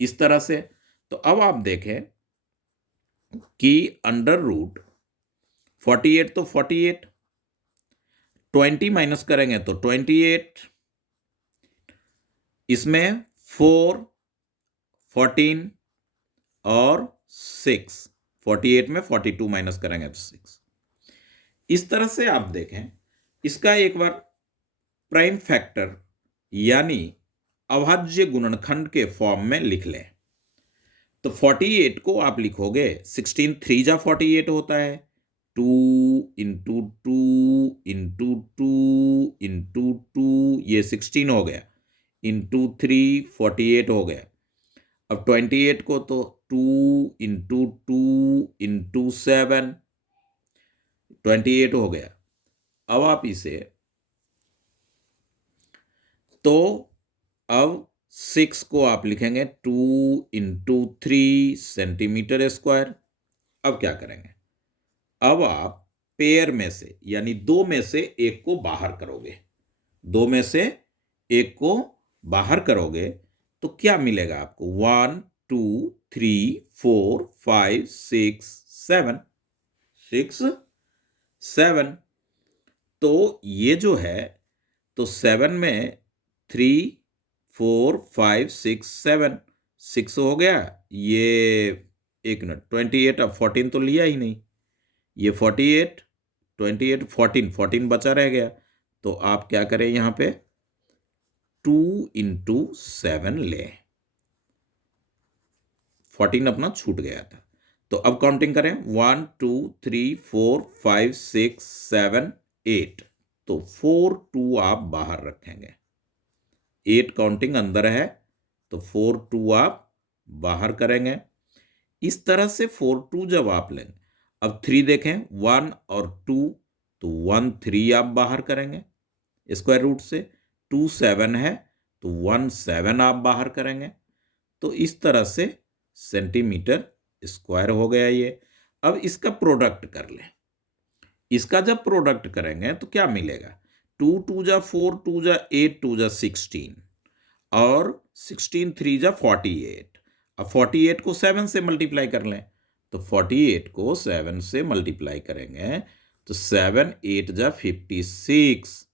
इस तरह से। तो अब आप देखें कि अंडर रूट 48 तो 48, 20 माइनस करेंगे तो 28, इसमें 4, 14 और 6, 48 में 42 माइनस करेंगे तो 6। इस तरह से आप देखें, इसका एक बार प्राइम फैक्टर यानी अभाज्य गुणनखंड के फॉर्म में लिख लें। तो 48 को आप लिखोगे, 16 3 जा 48 होता है, 2 इंटू 2 इंटू 2 इंटू 2, ये 16 हो गया, इंटू 3 48 हो गया। अब 28 को तो 2 इंटू 2 इंटू 7 28 हो गया। अब आप इसे, तो अब 6 को आप लिखेंगे 2 इंटू 3 सेंटीमीटर स्क्वायर। अब क्या करेंगे, अब आप पेयर में से यानी दो में से एक को बाहर करोगे, दो में से एक को बाहर करोगे तो क्या मिलेगा आपको, 1 2 3 4 5 6 7, 6 7। तो ये जो है, तो 7 में 3 4 5 6 7, 6 हो गया। ये एक मिनट, 28, अब 14 तो लिया ही नहीं, ये 48 28 14 14 बचा रह गया। तो आप क्या करें, यहाँ पे 2 इंटू 7 लें, 14 अपना छूट गया था। तो अब काउंटिंग करें, 1 2 3 4 5 6 7 8, तो 4 2 आप बाहर रखेंगे, 8 काउंटिंग अंदर है, तो 4 2 आप बाहर करेंगे। इस तरह से 4 2 जब आप लेंगे, अब 3 देखें, 1 और 2, तो 1 3 आप बाहर करेंगे स्क्वायर रूट से, 2 7 है तो 1 7 आप बाहर करेंगे। तो इस तरह से सेंटीमीटर स्क्वायर हो गया ये। अब इसका प्रोडक्ट कर लें। इसका जब प्रोडक्ट करेंगे तो क्या मिलेगा, 2 2 जा 4, 2 जा 8, 2 जा 16, और 16 3 जा 48, अब 48 को 7 से मल्टीप्लाई कर लें, तो 48 को 7 से मल्टीप्लाई करेंगे तो 7 8 जा 56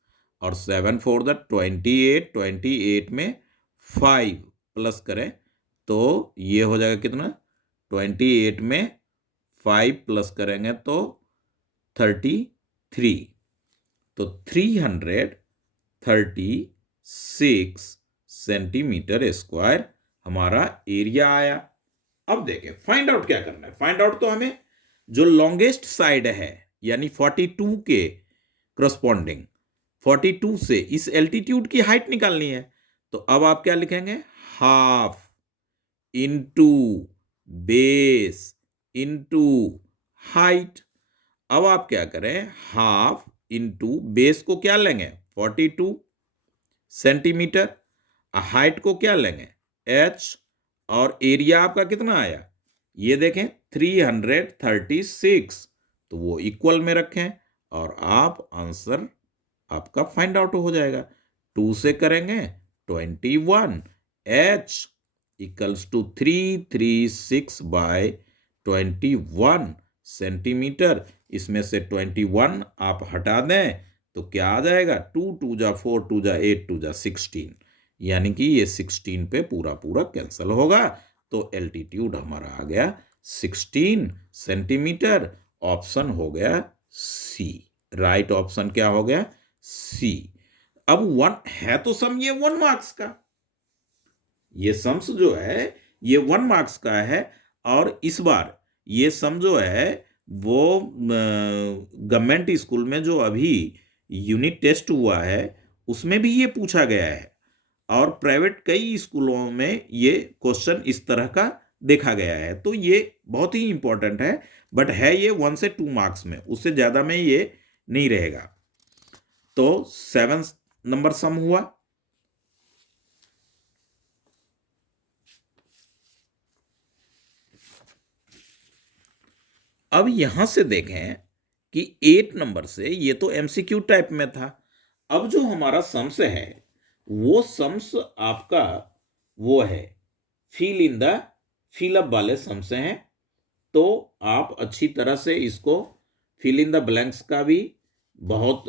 और 7 4 द 28, 28 में 5 प्लस करें तो ये हो जाएगा कितना, 28 में 5 प्लस करेंगे तो 33, तो 336 सेंटीमीटर स्क्वायर हमारा एरिया आया। अब देखें फाइंड आउट क्या करना है। फाइंड आउट तो हमें जो लॉन्गेस्ट साइड है यानी 42 के करस्पॉन्डिंग 42 से इस एल्टीट्यूड की हाइट निकालनी है। तो अब आप क्या लिखेंगे, half into base into height. अब आप क्या करें, हाफ इंटू बेस को क्या लेंगे 42 सेंटीमीटर, हाइट को क्या लेंगे h, और एरिया आपका कितना आया ये देखें 336, तो वो इक्वल में रखें और आप आंसर आपका फाइंड आउट हो जाएगा। 2 से करेंगे 21, h equals to 336 by 21 centimetre. इसमें से 21 आप हटा दें तो क्या आ जाएगा, 2 2 जा 4 2 जा 8 2 जा 16, यानी कि ये 16 पे पूरा पूरा कैंसिल होगा। तो एल्टीट्यूड हमारा आ गया 16 सेंटीमीटर। ऑप्शन हो गया सी, राइट ऑप्शन क्या हो गया, सी। अब वन है तो सम ये 1 मार्क्स का, ये सम्स जो है ये 1 मार्क्स का है। और इस बार ये सम जो है वो गवर्नमेंट स्कूल में जो अभी यूनिट टेस्ट हुआ है उसमें भी ये पूछा गया है, और प्राइवेट कई स्कूलों में ये क्वेश्चन इस तरह का देखा गया है। तो ये बहुत ही इंपॉर्टेंट है, बट है ये 1 से 2 मार्क्स में, उससे ज्यादा में ये नहीं रहेगा। तो 7 नंबर सम हुआ। अब यहां से देखें कि 8 नंबर से, ये तो एमसीक्यू टाइप में था। अब जो हमारा सम्स है वो सम्स आपका वो है fill in the fill up वाले सम्स हैं। तो आप अच्छी तरह से इसको फिल इन द ब्लैंक्स का भी बहुत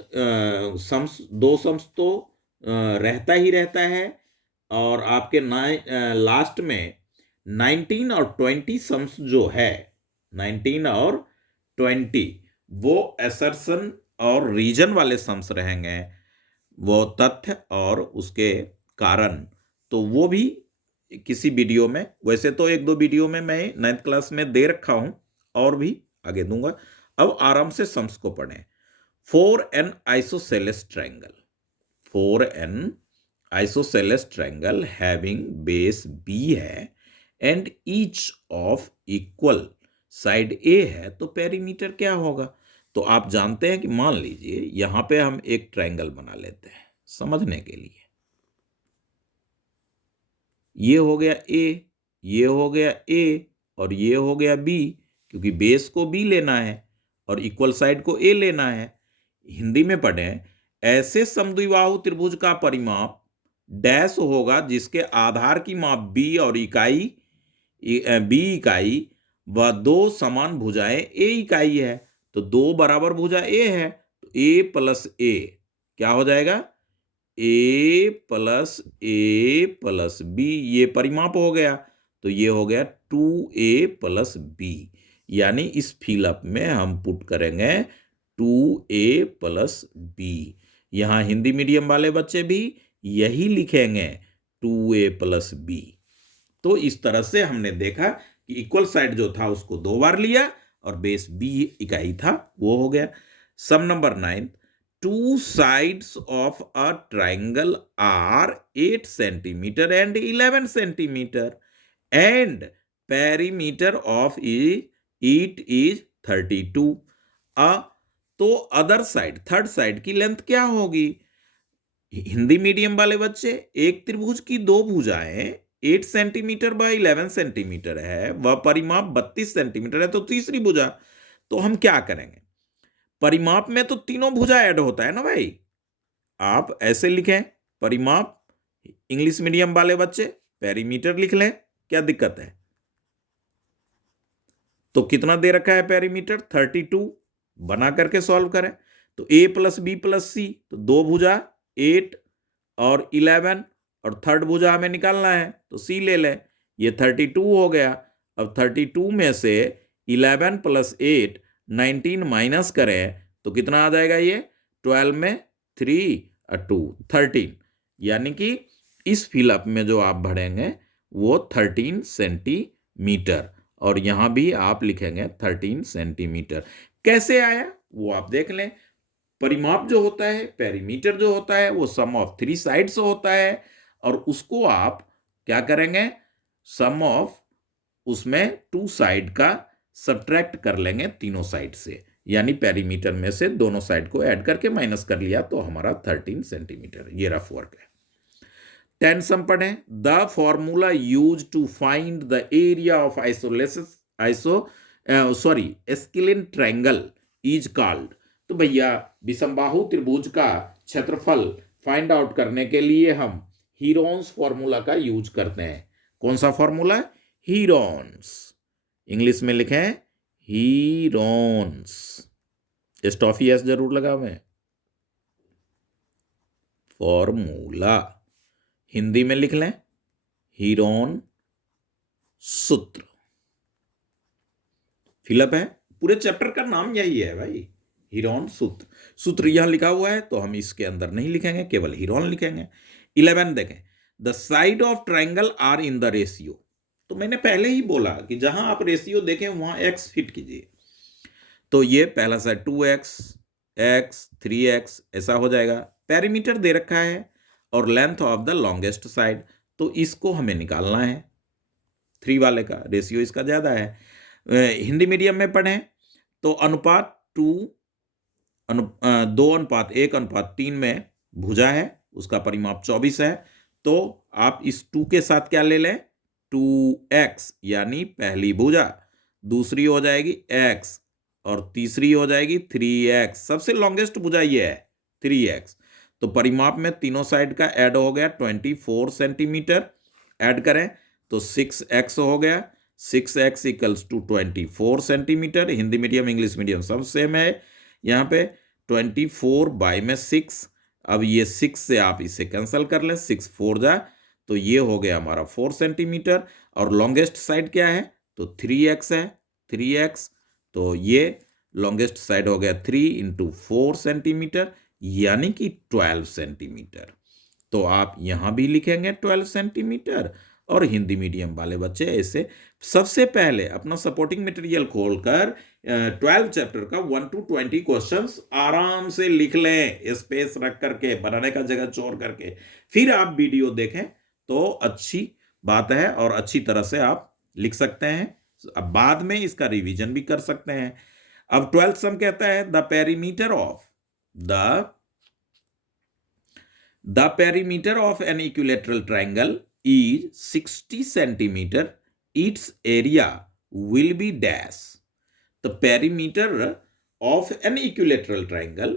सम्स, 2 सम्स तो रहता ही रहता है, और आपके लास्ट में 19 और 20 सम्स जो है 19 और 20 वो असर्शन और रीजन वाले सम्स रहेंगे, वो तथ्य और उसके कारण। तो वो भी किसी वीडियो में, वैसे तो 1-2 वीडियो में मैं 9th क्लास में दे रखा हूं और भी आगे दूंगा। अब आराम से सम्स को पढ़ें। For an isosceles triangle, for an isosceles triangle having base B है and each of equal side A है, तो पेरीमीटर क्या होगा। तो आप जानते हैं कि मान लीजिए यहां पे हम एक ट्रायंगल बना लेते हैं समझने के लिए। ये हो गया ए, ये हो गया ए, और ये हो गया बी, क्योंकि बेस को बी लेना है और इक्वल साइड को ए लेना है। हिंदी में पढ़ें, ऐसे समद्विबाहु त्रिभुज का परिमाप डैश होगा जिसके आधार की माप बी और इकाई बी इकाई व 2 समान भुजाएं ए इकाई है। तो 2 बराबर भुजा ए है, तो ए प्लस ए क्या हो जाएगा, ए प्लस बी, ये परिमाप हो गया। तो ये हो गया 2a प्लस बी, यानी इस फिलअप में हम पुट करेंगे 2a प्लस बी। यहां हिंदी मीडियम वाले बच्चे भी यही लिखेंगे 2a प्लस बी। तो इस तरह से हमने देखा कि इक्वल साइड जो था उसको 2 बार लिया और बेस बी इकाई था वो हो गया। सम number 9, 2 sides of a triangle are 8 centimeter and 11 centimeter and perimeter of it is 32। तो अदर साइड, थर्ड साइड की लेंथ क्या होगी। हिंदी मीडियम वाले बच्चे, एक त्रिभुज की 2 भुजाएं 8 सेंटीमीटर बाय 11 सेंटीमीटर है, वह परिमाप 32 सेंटीमीटर है, तो तीसरी भुजा। तो हम क्या करेंगे, परिमाप में तो तीनों भुजा ऐड होता है ना भाई। आप ऐसे लिखें परिमाप, इंग्लिश मीडियम वाले बच्चे पेरीमीटर लिख लें, क्या दिक्कत है। तो कितना दे रखा है पेरीमीटर 32, बना करके सॉल्व करें। तो a प्लस बी प्लस सी, तो 2 भुजा 8 और 11 और थर्ड भुजा हमें निकालना है तो c ले लें। ये 32 हो गया। अब 32 में से 11 प्लस 8 19 माइनस करें तो कितना आ जाएगा ये 12 में 3 और 2 13, यानी कि इस फिलअप में जो आप भरेंगे वो 13 सेंटीमीटर, और यहां भी आप लिखेंगे 13 सेंटीमीटर। कैसे आया वो आप देख लें। परिमाप जो होता है, पेरीमीटर जो होता है, वो सम ऑफ 3 साइड्स होता है, और उसको आप क्या करेंगे, सम ऑफ उसमें 2 साइड का सब्ट्रैक्ट कर लेंगे तीनों साइड से, यानी पेरीमीटर में से दोनों साइड को ऐड करके माइनस कर लिया तो हमारा 13 सेंटीमीटर। ये रफ वर्क है। 10 सम पढ़ें। The formula use to find the area of scalene triangle is called. तो भैया विषमबाहु त्रिभुज का क्षेत्रफल फाइंड आउट करने के लिए हम हीरोन्स फॉर्मूला का यूज करते हैं। कौन सा फॉर्मूला? हीरोन्स। इंग्लिश में लिखें हीरोन्स। स्टॉफी एस जरूर लगा हुए। फॉर्मूला हिंदी में लिख लें हीरोन सूत्र। फिलअप है, पूरे चैप्टर का नाम यही है भाई, हीरोन सूत्र। सूत्र यहां लिखा हुआ है तो हम इसके अंदर नहीं लिखेंगे, केवल हीरोन लिखेंगे। 11 देखें। The side of triangle are in the ratio. तो मैंने पहले ही बोला कि जहां आप रेशियो देखें वहां x फिट कीजिए। तो ये पहला साइड 2x, x 3x ऐसा हो जाएगा। पेरीमीटर दे रखा है और length of the longest side, तो इसको हमें निकालना है। 3 वाले का रेशियो इसका ज्यादा है। हिंदी मीडियम में पढ़ें तो अनुपात 2:1:3 में भुजा है, उसका परिमाप 24 है। तो आप इस 2 के साथ क्या ले लें, 2x, यानी पहली भुजा, दूसरी हो जाएगी x और तीसरी हो जाएगी 3x। सबसे लॉन्गेस्ट भुजा ये है 3x। तो परिमाप में तीनों साइड का ऐड हो गया 24 सेंटीमीटर। ऐड करें तो 6x हो गया। 6x equals to 24 centimetre. Hindi medium English medium सब सेम है। यहाँ पे 24 बाई में 6। अब ये 6 से आप इसे कैंसिल कर लें, 6 4 जा, तो ये हो गया हमारा 4 सेंटीमीटर। और लॉन्गेस्ट साइड क्या है, तो 3x है, 3x। तो ये लॉन्गेस्ट साइड हो गया 3 इंटू 4 सेंटीमीटर, यानी कि 12 सेंटीमीटर। तो आप यहां भी लिखेंगे 12 सेंटीमीटर। और हिंदी मीडियम वाले बच्चे ऐसे सबसे पहले अपना सपोर्टिंग मटेरियल खोलकर 12 चैप्टर का 1 to 20 क्वेश्चंस आराम से लिख लें, स्पेस रख करके, बनाने का जगह छोड़ करके। फिर आप वीडियो देखें तो अच्छी बात है और अच्छी तरह से आप लिख सकते हैं। अब बाद में इसका रिवीजन भी कर सकते हैं। अब 12th सम कहता है the perimeter of an equilateral triangle is 60 centimeter, its area will be dash. The perimeter of an equilateral triangle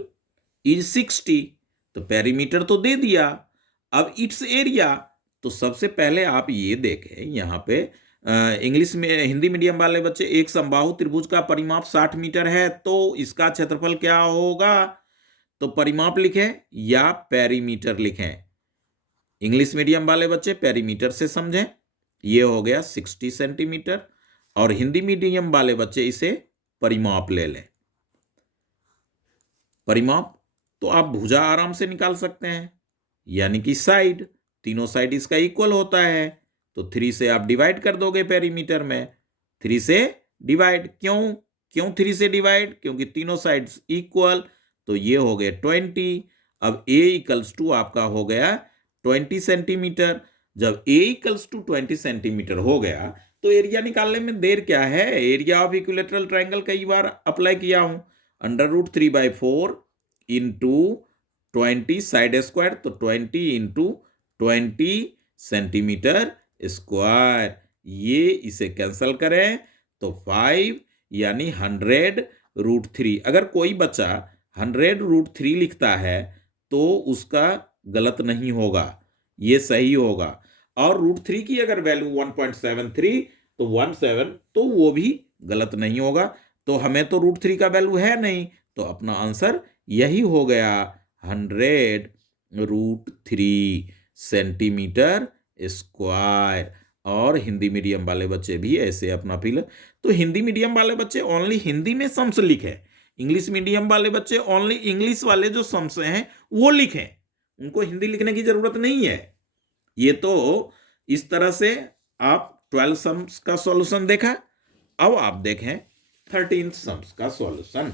is 60. तो पेरीमीटर तो दे दिया, अब इट्स एरिया। तो सबसे पहले आप ये देखें यहाँ पे इंग्लिश में हिंदी मीडियम वाले बच्चे, एक समबाहु त्रिभुज का परिमाप 60 मीटर है, तो इसका क्षेत्रफल क्या होगा? तो परिमाप लिखें या पेरीमीटर लिखें? इंग्लिश मीडियम वाले बच्चे पेरीमीटर से समझें, ये हो गया 60 सेंटीमीटर। और हिंदी मीडियम वाले बच्चे इसे परिमाप ले लें। परिमाप तो आप भुजा आराम से निकाल सकते हैं, यानी कि साइड, तीनों साइड इसका इक्वल होता है। तो 3 से आप डिवाइड कर दोगे पेरीमीटर में, 3 से डिवाइड। क्यों 3 से डिवाइड? क्योंकि तीनों साइड्स इक्वल। तो ये हो गए 20। अब a इक्वल्स टू आपका हो गया 20 सेंटीमीटर। जब a इक्वल्स टू 20 सेंटीमीटर हो गया तो एरिया निकालने में देर क्या है? एरिया ऑफ इक्विलैटरल ट्रायंगल कई बार अप्लाई किया हूं। √3/4 इंटू 20 साइड स्क्वायर, तो 20 इंटू 20 सेंटीमीटर स्क्वायर। ये इसे कैंसिल करें तो 5 यानी 100√3। अगर कोई बच्चा 100√3 लिखता है तो उसका गलत नहीं होगा, ये सही होगा। और √3 की अगर वैल्यू 1.73 तो 17, तो वो भी गलत नहीं होगा। तो हमें तो √3 का वैल्यू है नहीं, तो अपना आंसर यही हो गया 100√3 सेंटीमीटर स्क्वायर। और हिंदी मीडियम वाले बच्चे भी ऐसे अपना फिल। तो हिंदी मीडियम वाले बच्चे ओनली हिंदी में सम्स लिखें, इंग्लिश मीडियम वाले बच्चे ओनली इंग्लिश वाले जो सम्स हैं वो लिखें, उनको हिंदी लिखने की जरूरत नहीं है। ये तो इस तरह से आप 12 सम्स का सॉल्यूशन देखा। अब आप देखें 13 सम्स का सॉल्यूशन।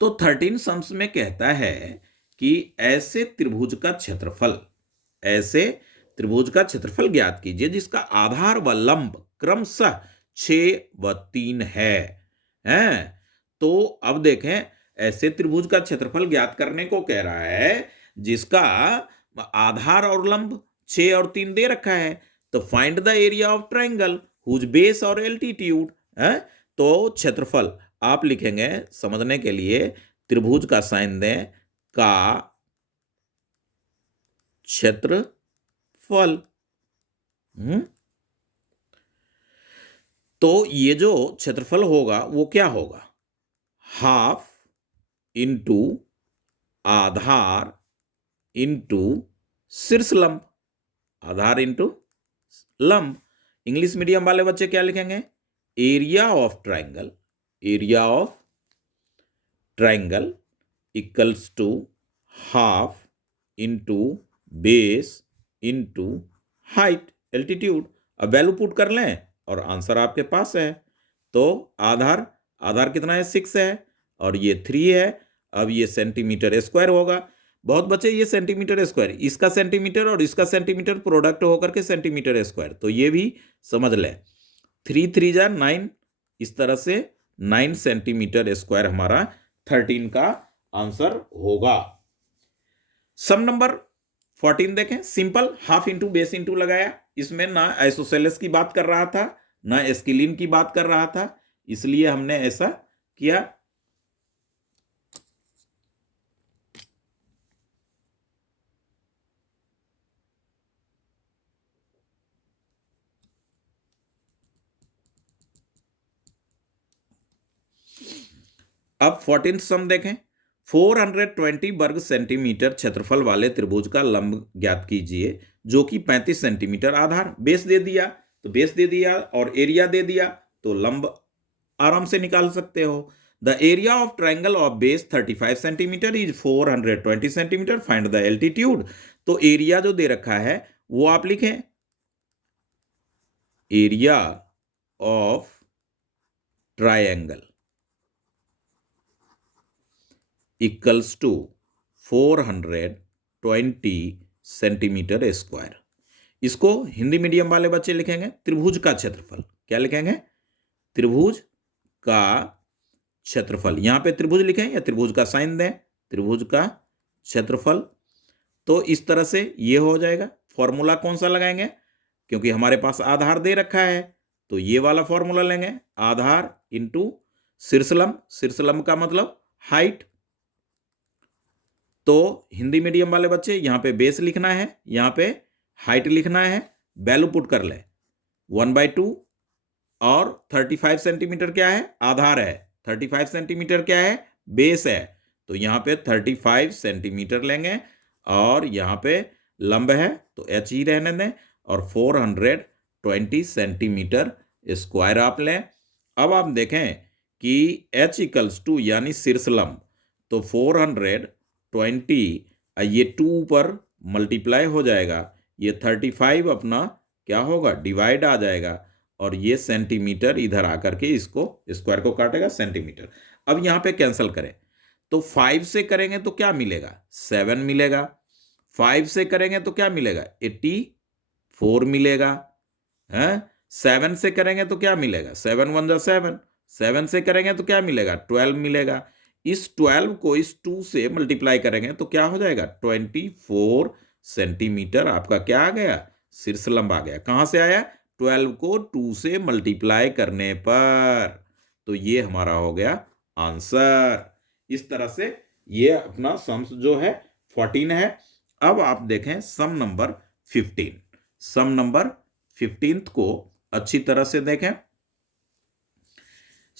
तो 13 सम्स में कहता है कि ऐसे त्रिभुज का क्षेत्रफल ज्ञात कीजिए जिसका आधार व लंब क्रमशः 6 व 3 है। तो अब देखें, ऐसे त्रिभुज का क्षेत्रफल ज्ञात करने को कह रहा है जिसका आधार और लंब 6 और 3 दे रखा है। तो find the area of triangle whose base और एल्टीट्यूड। तो क्षेत्रफल आप लिखेंगे समझने के लिए, त्रिभुज का साइन दें, का क्षेत्रफल। तो ये जो क्षेत्रफल होगा वो क्या होगा, हाफ इंटू आधार इंटू शीर्ष लंब, आधार इंटू लंब। इंग्लिश मीडियम वाले बच्चे क्या लिखेंगे, area of triangle equals to half into base into height altitude. अब वैल्यू पुट कर लें और आंसर आपके पास है। तो आधार कितना है, 6 है, और ये 3 है। अब ये सेंटीमीटर स्क्वायर होगा। बहुत बच्चे ये सेंटीमीटर स्क्वायर, इसका सेंटीमीटर और इसका सेंटीमीटर प्रोडक्ट होकर के सेंटीमीटर स्क्वायर, तो ये भी समझ लें। 3 3 जा 9, इस तरह से 9 सेंटीमीटर स्क्वायर हमारा 13 का आंसर होगा। सम नंबर 14 देखें, simple half into base into लगाया। इसमें ना आइसोसेलेस की बात कर रहा था ना एस्किलीन की बात कर रहा था, इसलिए हमने ऐसा किया। अब 14 सम देखें, 420 वर्ग सेंटीमीटर क्षेत्रफल वाले त्रिभुज का लंब ज्ञात कीजिए जो कि 35 सेंटीमीटर आधार, बेस दे दिया तो बेस दे दिया और एरिया दे दिया तो लंब आराम से निकाल सकते हो। The area of triangle of base 35 centimetre is 420 centimetre, find the altitude. तो एरिया जो दे रखा है वो आप लिखें, area of triangle equals to 420 centimetre square. इसको हिंदी मीडियम वाले बच्चे लिखेंगे त्रिभुज का क्षेत्रफल। क्या लिखेंगे, त्रिभुज का क्षेत्रफल। यहां पे त्रिभुज लिखें या त्रिभुज का साइन दें, त्रिभुज का क्षेत्रफल। तो इस तरह से ये हो जाएगा। फॉर्मूला कौन सा लगाएंगे, क्योंकि हमारे पास आधार दे रखा है तो ये वाला फॉर्मूला लेंगे, आधार इंटू शीर्षलंब। शीर्षलंब का मतलब हाइट। तो हिंदी मीडियम वाले बच्चे यहाँ पे बेस लिखना है, यहाँ पे हाइट लिखना है, वैल्यू पुट कर ले 1/2 और 35 सेंटीमीटर क्या है, आधार है। 35 सेंटीमीटर क्या है, बेस है। तो यहाँ पे 35 सेंटीमीटर लेंगे और यहाँ पे लंब है तो h ही रहने दें और 420 सेंटीमीटर स्क्वायर आप लें। अब आप देखें कि h इक्वल्स टू यानी शीर्ष लंब, तो 420 ये 2 पर मल्टीप्लाई हो जाएगा, ये 35 अपना क्या होगा, डिवाइड आ जाएगा और ये सेंटीमीटर इधर आकर के इसको स्क्वायर को काटेगा सेंटीमीटर। अब यहाँ पे कैंसिल करें तो 5 से करेंगे तो क्या मिलेगा, 7 मिलेगा। 5 से करेंगे तो क्या मिलेगा, 84 मिलेगा। हैं 7 से करेंगे तो क्या मिलेगा, 7 1 जा 7। 7 से करेंगे तो क्या मिलेगा, 12 मिलेगा। इस 12 को इस 2 से मल्टीप्लाई करेंगे तो क्या हो जाएगा, 24 सेंटीमीटर आपका क्या आ गया, शीर्ष लंब आ गया। कहां से आया, 12 को 2 से मल्टीप्लाई करने पर। तो ये हमारा हो गया आंसर। इस तरह से ये अपना सम्स जो है 14 है। अब आप देखें सम नंबर 15। सम नंबर 15 को अच्छी तरह से देखें।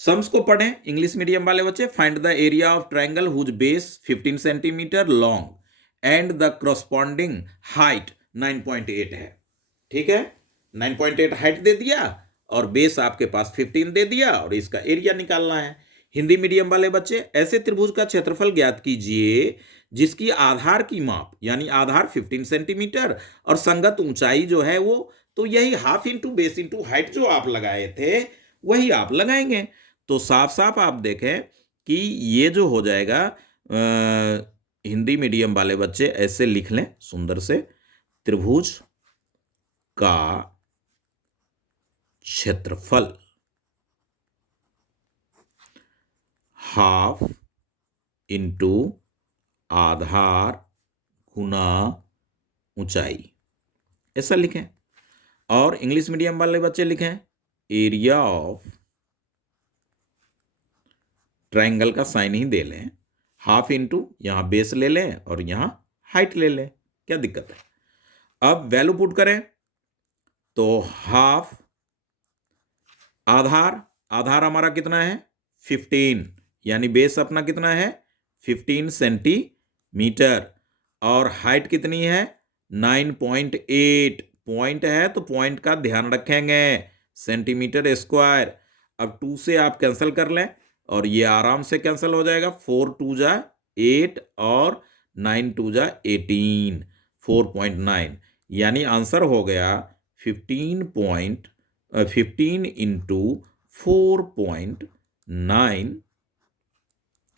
सम्स को पढ़ें इंग्लिश मीडियम वाले बच्चे। Find the area of triangle whose base 15 centimetre long and the corresponding height 9.8 है। ठीक है, 9.8 हाइट दे दिया और बेस आपके पास 15 दे दिया और इसका एरिया निकालना है। हिंदी मीडियम वाले बच्चे, ऐसे त्रिभुज का क्षेत्रफल ज्ञात कीजिए जिसकी आधार की माप यानी आधार 15 सेंटीमीटर और संगत ऊंचाई जो है वो, तो यही half into base into height जो आप लगाए थे वही आप लगाएंगे। तो साफ साफ आप देखें कि ये जो हो जाएगा, हिंदी मीडियम वाले बच्चे ऐसे लिख लें सुंदर से, त्रिभुज का क्षेत्रफल हाफ इंटू आधार गुना ऊंचाई, ऐसा लिखें। और इंग्लिश मीडियम वाले बच्चे लिखें एरिया ऑफ ट्राइंगल का साइन ही दे लें, हाफ इंटू यहां बेस ले लें और यहां हाइट ले लें, क्या दिक्कत है। अब वैल्यू पुट करें तो हाफ आधार हमारा कितना है 15, यानी बेस अपना कितना है 15 सेंटीमीटर और हाइट कितनी है 9.8। पॉइंट है तो पॉइंट का ध्यान रखेंगे, सेंटीमीटर स्क्वायर। अब 2 से आप कैंसिल कर लें और ये आराम से कैंसिल हो जाएगा, 4 2 जा 8 और 9 2 जा 18, 4.9, यानी आंसर हो गया 15 इंटू 4.9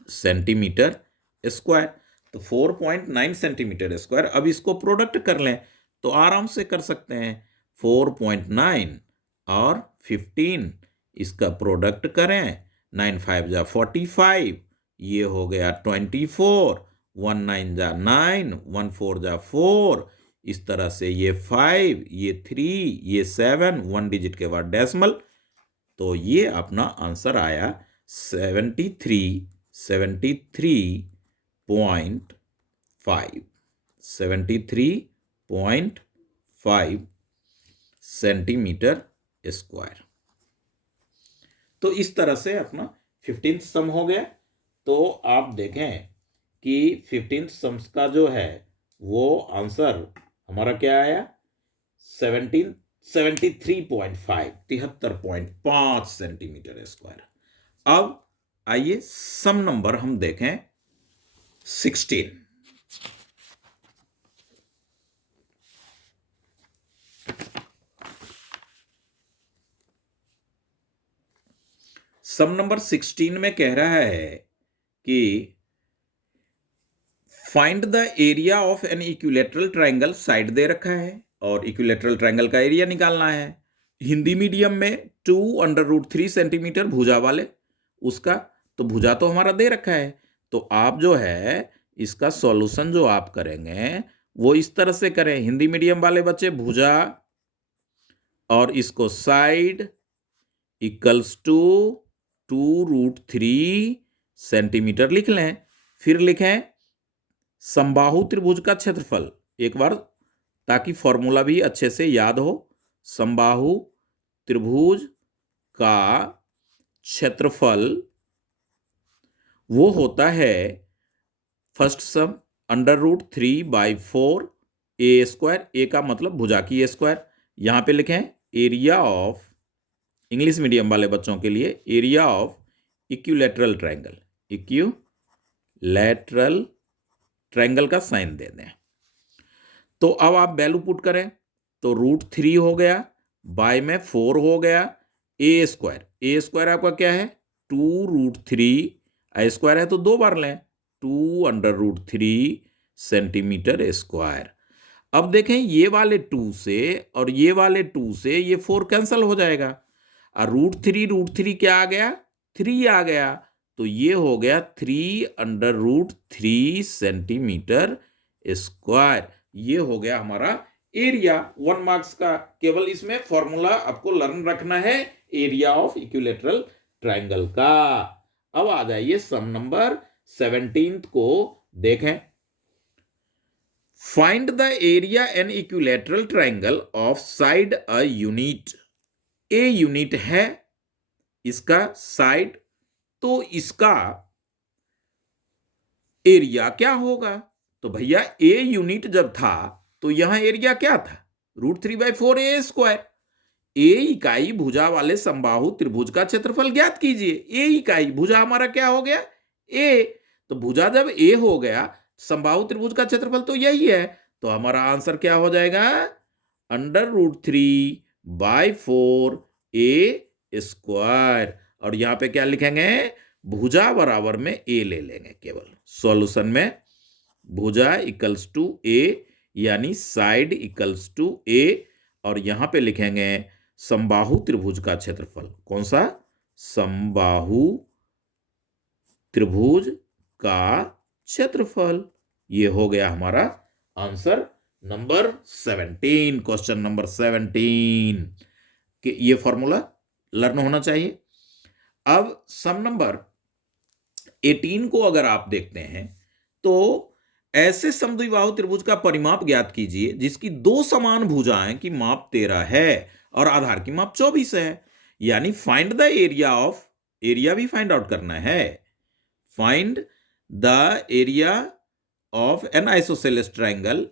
सेंटीमीटर स्क्वायर। तो 4.9 सेंटीमीटर स्क्वायर। अब इसको प्रोडक्ट कर लें तो आराम से कर सकते हैं, 4.9 और 15 इसका प्रोडक्ट करें, 9 5 जा 45, ये हो गया 24, 1 9 जा 9, 1 4 जा 4, इस तरह से ये 5, ये 3, ये 7, 1 डिजिट के बाद डेसिमल। तो ये अपना आंसर आया 73.5 73.5 सेंटीमीटर स्क्वायर। तो इस तरह से अपना 15th सम हो गया। तो आप देखें कि 15th सम्स का जो है वो आंसर हमारा क्या आया 73.5 सेंटीमीटर स्क्वायर। अब आइए सम नंबर हम देखें 16। सम नंबर 16 में कह रहा है कि find the area of an equilateral triangle, side दे रखा है और इक्विलेटरल ट्राइंगल का एरिया निकालना है। हिंदी मीडियम में 2√3 सेंटीमीटर भुजा वाले, उसका तो भुजा तो हमारा दे रखा है। तो आप जो है इसका सॉल्यूशन जो आप करेंगे वो इस तरह से करें, हिंदी मीडियम वाले बच्चे भुजा और इसको साइड इक्वल्स टू 2√3 सेंटीमीटर लिख लें। फिर लिखें समबाहु त्रिभुज का क्षेत्रफल, एक बार ताकि फॉर्मूला भी अच्छे से याद हो। समबाहु त्रिभुज का क्षेत्रफल वो होता है फर्स्ट सम √3/4 ए स्क्वायर, ए का मतलब भुजा की ए स्क्वायर। यहां पे लिखें एरिया ऑफ, इंग्लिश मीडियम वाले बच्चों के लिए area of equilateral triangle, equilateral triangle का साइन दे दें। तो अब आप वैल्यू पुट करें तो √3 हो गया, बाय में 4 हो गया, ए स्क्वायर आपका क्या है 2√3, ए स्क्वायर है तो 2 बार लें, 2√3 सेंटीमीटर स्क्वायर। अब देखें ये वाले 2 से और ये वाले 2 से ये 4 कैंसिल हो जाएगा और √3 क्या आ गया 3 आ गया, तो ये हो गया 3√3 सेंटीमीटर स्क्वायर। ये हो गया हमारा एरिया 1 मार्क्स का। केवल इसमें फॉर्मूला आपको लर्न रखना है एरिया ऑफ इक्विलेटरल ट्राइंगल का। अब आ जाइए सम नंबर 17 को देखें। Find the area N equilateral triangle of side a unit. A unit है इसका साइड, तो इसका एरिया क्या होगा? तो भैया ए यूनिट जब था तो यहां एरिया क्या था? √3/4 a²। ए इकाई भुजा वाले समबाहु त्रिभुज का क्षेत्रफल ज्ञात कीजिए। ए इकाई भुजा हमारा क्या हो गया? ए। तो भुजा जब ए हो गया, समबाहु त्रिभुज का क्षेत्रफल तो यही है, तो हमारा आंसर क्या हो जाएगा? √3/4 a²। और यहां पे क्या लिखेंगे? भुजा बराबर में ए ले लेंगे केवल सॉल्यूशन में। भुजा इक्वल्स टू ए, यानी साइड इक्वल्स टू ए, और यहां पे लिखेंगे समबाहु त्रिभुज का क्षेत्रफल। कौन सा? समबाहु त्रिभुज का क्षेत्रफल। ये हो गया हमारा आंसर नंबर 17, क्वेश्चन नंबर 17 कि ये फॉर्मूला लर्न होना चाहिए। अब सम नंबर 18 को अगर आप देखते हैं तो ऐसे समद्विबाहु त्रिभुज का परिमाप ज्ञात कीजिए जिसकी दो समान भुजाएं की माप 13 है और आधार की माप 24 है। यानी find the area of, area भी फाइंड आउट करना है। Find the area of an isosceles triangle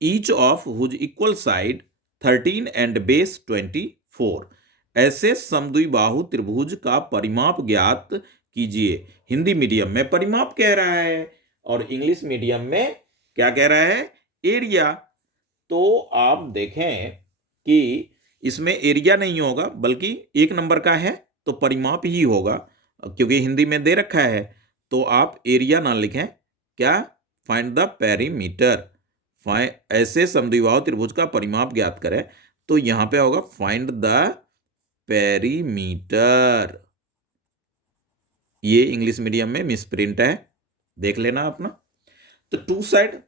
each of whose equal side 13 and base 24। ऐसे समद्विबाहु त्रिभुज का परिमाप ज्ञात कीजिए। हिंदी मीडियम में परिमाप कह रहा है और इंग्लिश मीडियम में क्या कह रहा है? एरिया। तो आप देखें कि इसमें एरिया नहीं होगा बल्कि एक नंबर का है तो परिमाप ही होगा, क्योंकि हिंदी में दे रखा है। तो आप एरिया ना लिखें, क्या? Find the perimeter. ऐसे समद्विबाहु त्रिभुज का परिमाप ज्ञात करें, तो यहां पे होगा फाइंड द पेरीमीटर। ये इंग्लिश मीडियम में मिसप्रिंट है, देख लेना अपना। तो टू साइड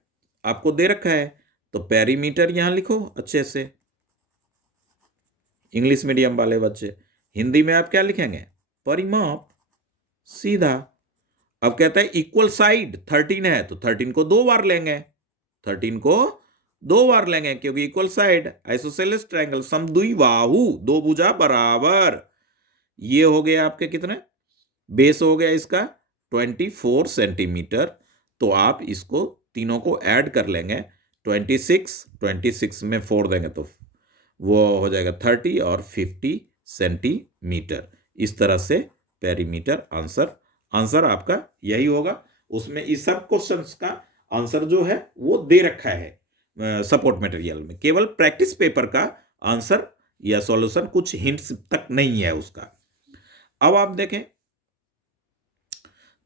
आपको दे रखा है तो पेरीमीटर यहां लिखो अच्छे से, इंग्लिश मीडियम वाले बच्चे। हिंदी में आप क्या लिखेंगे? परिमाप, सीधा। अब कहता है इक्वल साइड 13 है तो 13 को 2 बार लेंगे, 13 को 2 बार लेंगे क्योंकि इक्वल साइड, आइसोसेलेस ट्रायंगल, समद्विबाहु, दो भुजा बराबर। ये हो गया आपके कितने? बेस हो गया इसका 24 सेंटीमीटर। तो आप इसको तीनों को ऐड कर लेंगे, 26 में 4 देंगे तो वो हो जाएगा 30 और 50 सेंटीमीटर। इस तरह से पेरीमीटर आंसर आपका यही होगा। उसमें इस सब क्वेश्चंस का आंसर जो है वो दे रखा है सपोर्ट मटेरियल में, केवल प्रैक्टिस पेपर का आंसर या सॉल्यूशन कुछ हिंट्स तक नहीं है उसका। अब आप देखें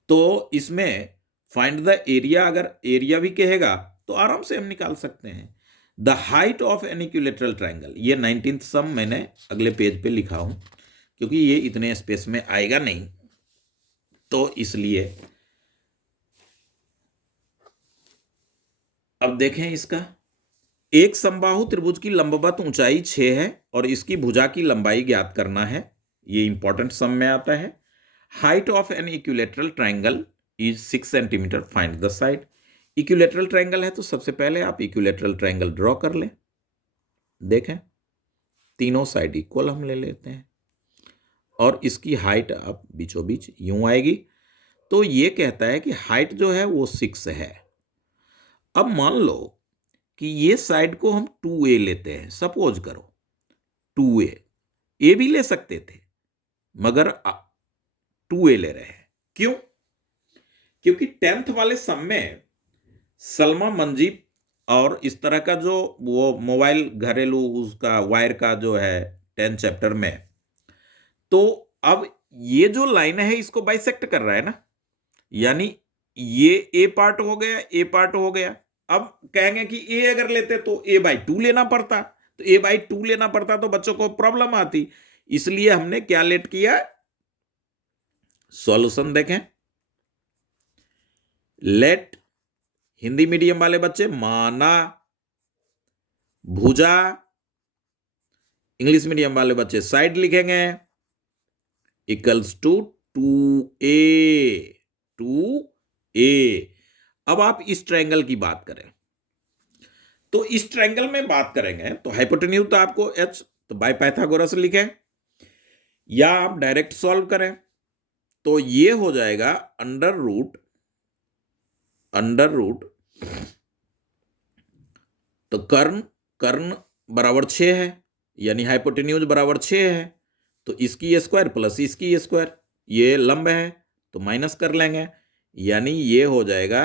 तो इसमें फाइंड द एरिया, अगर एरिया भी कहेगा तो आराम से हम निकाल सकते हैं। The height of an equilateral triangle, ये 19th सम मैंने अगले पेज पे लिखा हूं क्योंकि ये इतने स्पेस में आएगा नहीं, तो इसलिए। अब देखें इसका, एक समबाहु त्रिभुज की लंबवत ऊंचाई 6 है और इसकी भुजा की लंबाई ज्ञात करना है। ये इंपॉर्टेंट सम में आता है। Height of an equilateral triangle is 6 centimetre, find the side. Equilateral triangle है तो सबसे पहले आप इक्विलेटरल ट्राइंगल ड्रॉ कर लें। देखें तीनों साइड इक्वल हम ले लेते हैं और इसकी हाइट अब बीचों बीच यूं आएगी। तो ये कहता है कि हाइट जो है वो 6 है। अब मान लो कि ये साइड को हम 2a लेते हैं, सपोज करो 2a, ए भी ले सकते थे मगर 2a ले रहे हैं। क्यों? क्योंकि 10th वाले सम में सलमा मंजीब और इस तरह का जो वो मोबाइल घरेलू उसका वायर का जो है 10 चैप्टर में, तो अब ये जो लाइन है इसको बाइसेक्ट कर रहा है ना, यानी ये ए पार्ट हो गया, ए पार्ट हो गया। अब कहेंगे कि ए अगर लेते तो a/2 लेना पड़ता, तो a/2 लेना पड़ता तो बच्चों को प्रॉब्लम आती। इसलिए हमने क्या लेट किया? सॉल्यूशन देखें। लेट, हिंदी मीडियम वाले बच्चे माना, भुजा, इंग्लिश मीडियम वाले बच्चे साइड लिखेंगे, इक्वल्स टू 2a। अब आप इस ट्रायंगल की बात करें तो इस ट्रायंगल में बात करेंगे तो हाइपोटेन्यूज तो आपको h, तो बाय पाइथागोरस लिखें। या आप डायरेक्ट सॉल्व करें तो ये हो जाएगा अंडर रूट तो कर्ण कर्ण बराबर 6 है, यानी हाइपोटेन्यूज बराबर 6 है, तो इसकी स्क्वायर प्लस इसकी स्क्वायर, ये लंब है तो माइनस कर लेंगे, यानी ये हो जाएगा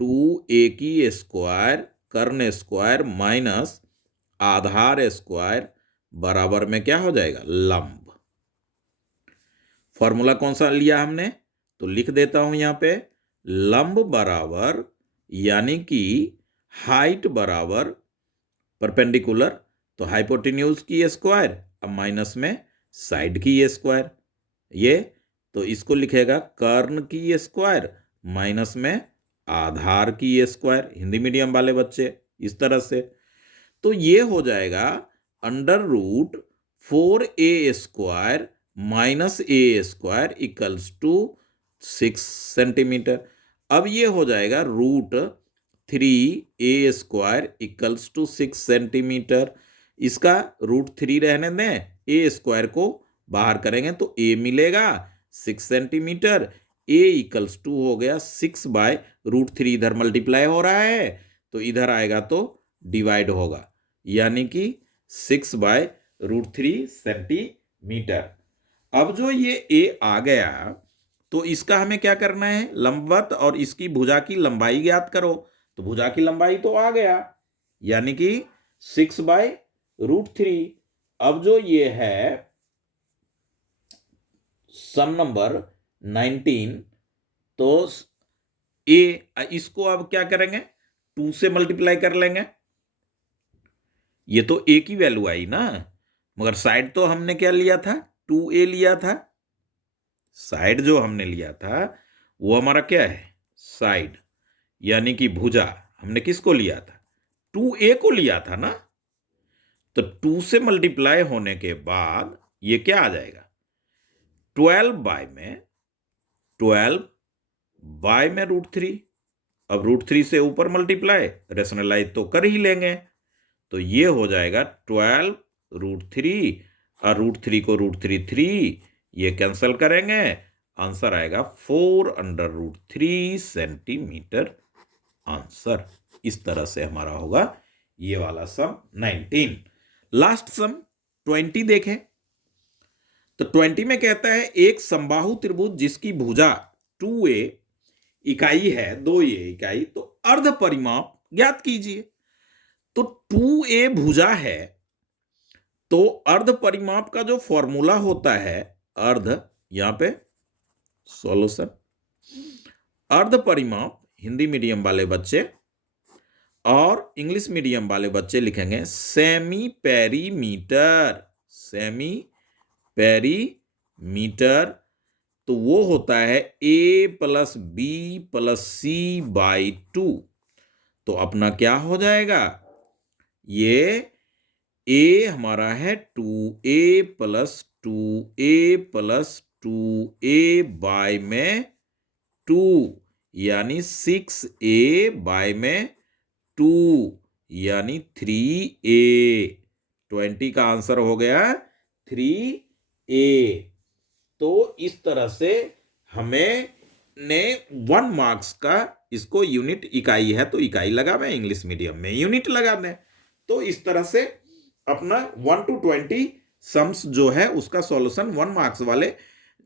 2a की स्क्वायर कर्ण स्क्वायर माइनस आधार स्क्वायर बराबर में क्या हो जाएगा, लंब। फॉर्मूला कौन सा लिया हमने, तो लिख देता हूं यहां पे, लंब बराबर यानी कि हाइट बराबर परपेंडिकुलर, तो हाइपोटेन्यूज की स्क्वायर अब माइनस में साइड की स्क्वायर, ये तो इसको लिखेगा कर्ण की स्क्वायर माइनस में आधार की स्क्वायर, हिंदी मीडियम वाले बच्चे इस तरह से। तो ये हो जाएगा under root 4a square minus a square equals to 6 centimetre. अब ये हो जाएगा root 3a square equals to 6 centimetre. इसका रूट 3 रहने दें, ए स्क्वायर को बाहर करेंगे तो a मिलेगा 6 सेंटीमीटर, a इक्वल्स टू हो गया 6 बाय रूट 3, इधर मल्टीप्लाई हो रहा है तो इधर आएगा तो डिवाइड होगा, यानी कि 6 बाय रूट 3 सेंटीमीटर। अब जो ये a आ गया तो इसका हमें क्या करना है, लंबवत और इसकी भुजा की लंबाई ज्ञात करो, तो भुजा की लंबाई तो आ गया, यानी कि 6 बाय रूट 3। अब जो ये है सम नंबर 19, तो a इसको अब क्या करेंगे, 2 से मल्टीप्लाई कर लेंगे, ये तो a की वैल्यू आई ना, मगर साइड तो हमने क्या लिया था, 2a लिया था, साइड जो हमने लिया था वो हमारा क्या है, साइड, यानी कि भुजा हमने किसको लिया था, 2a को लिया था ना, तो 2 से मल्टीप्लाई होने के बाद ये क्या आ जाएगा, 12 बाय में रूट 3। अब रूट 3 से ऊपर मल्टीप्लाई रेशनलाइज तो कर ही लेंगे, तो ये हो जाएगा 12 रूट 3 और रूट 3 को रूट 3 ये कैंसिल करेंगे, आंसर आएगा 4 अंडर रूट 3 सेंटीमीटर आंसर। इस तरह से हमारा होगा ये वाला सम 19। लास्ट सम 20 देखें, तो 20 में कहता है एक समबाहु त्रिभुज जिसकी भुजा 2a इकाई है 2a इकाई, तो अर्ध परिमाप ज्ञात कीजिए। तो 2a भुजा है तो अर्ध परिमाप का जो फॉर्मूला होता है, अर्ध यहां पे सॉल्यूशन, अर्ध परिमाप हिंदी मीडियम वाले बच्चे और इंग्लिश मीडियम वाले बच्चे लिखेंगे सेमी पेरीमीटर, सेमी पेरीमीटर, तो वो होता है a plus B plus C by 2, तो अपना क्या हो जाएगा, ये a हमारा है 2a plus 2a plus 2a bye में 2, यानी 6a बाय में 2, यानी 3a। 20 का आंसर हो गया 3a। तो इस तरह से हमें ने 1 मार्क्स का, इसको यूनिट इकाई है तो इकाई लगा मैं, इंग्लिश मीडियम में यूनिट लगा दें, तो इस तरह से अपना 1 to 20 सम्स जो है उसका सॉल्यूशन 1 मार्क्स वाले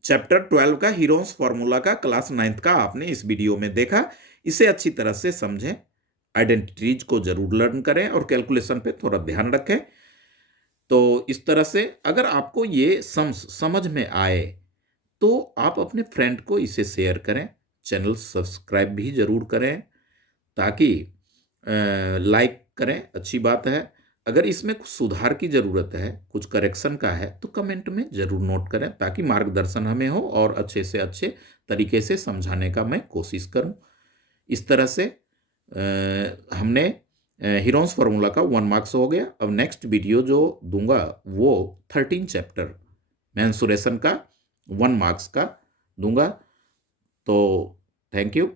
चैप्टर 12 का हीरोन्स फॉर्मूला का क्लास 9th का आपने इस वीडियो में देखा। इसे अच्छी तरह से समझें, आइडेंटिटीज को जरूर लर्न करें और कैलकुलेशन पे थोड़ा ध्यान रखें। तो इस तरह से अगर आपको ये सम्स समझ में आए तो आप अपने फ्रेंड को इसे शेयर करें, चैनल सब्सक्राइब भी जरूर करें, ताकि लाइक करें, अच्छी बात है। अगर इसमें कुछ सुधार की ज़रूरत है, कुछ करेक्शन का है, तो कमेंट में ज़रूर नोट करें, ताकि मार्गदर्शन हमें हो और अच्छे से अच्छे तरीके से समझाने का मैं कोशिश करूं। इस तरह से हमने हीरोन्स फार्मूला का 1 मार्क्स हो गया। अब नेक्स्ट वीडियो जो दूंगा वो 13 चैप्टर मेंसुरेशन का 1 मार्क्स का दूंगा। तो थैंक यू।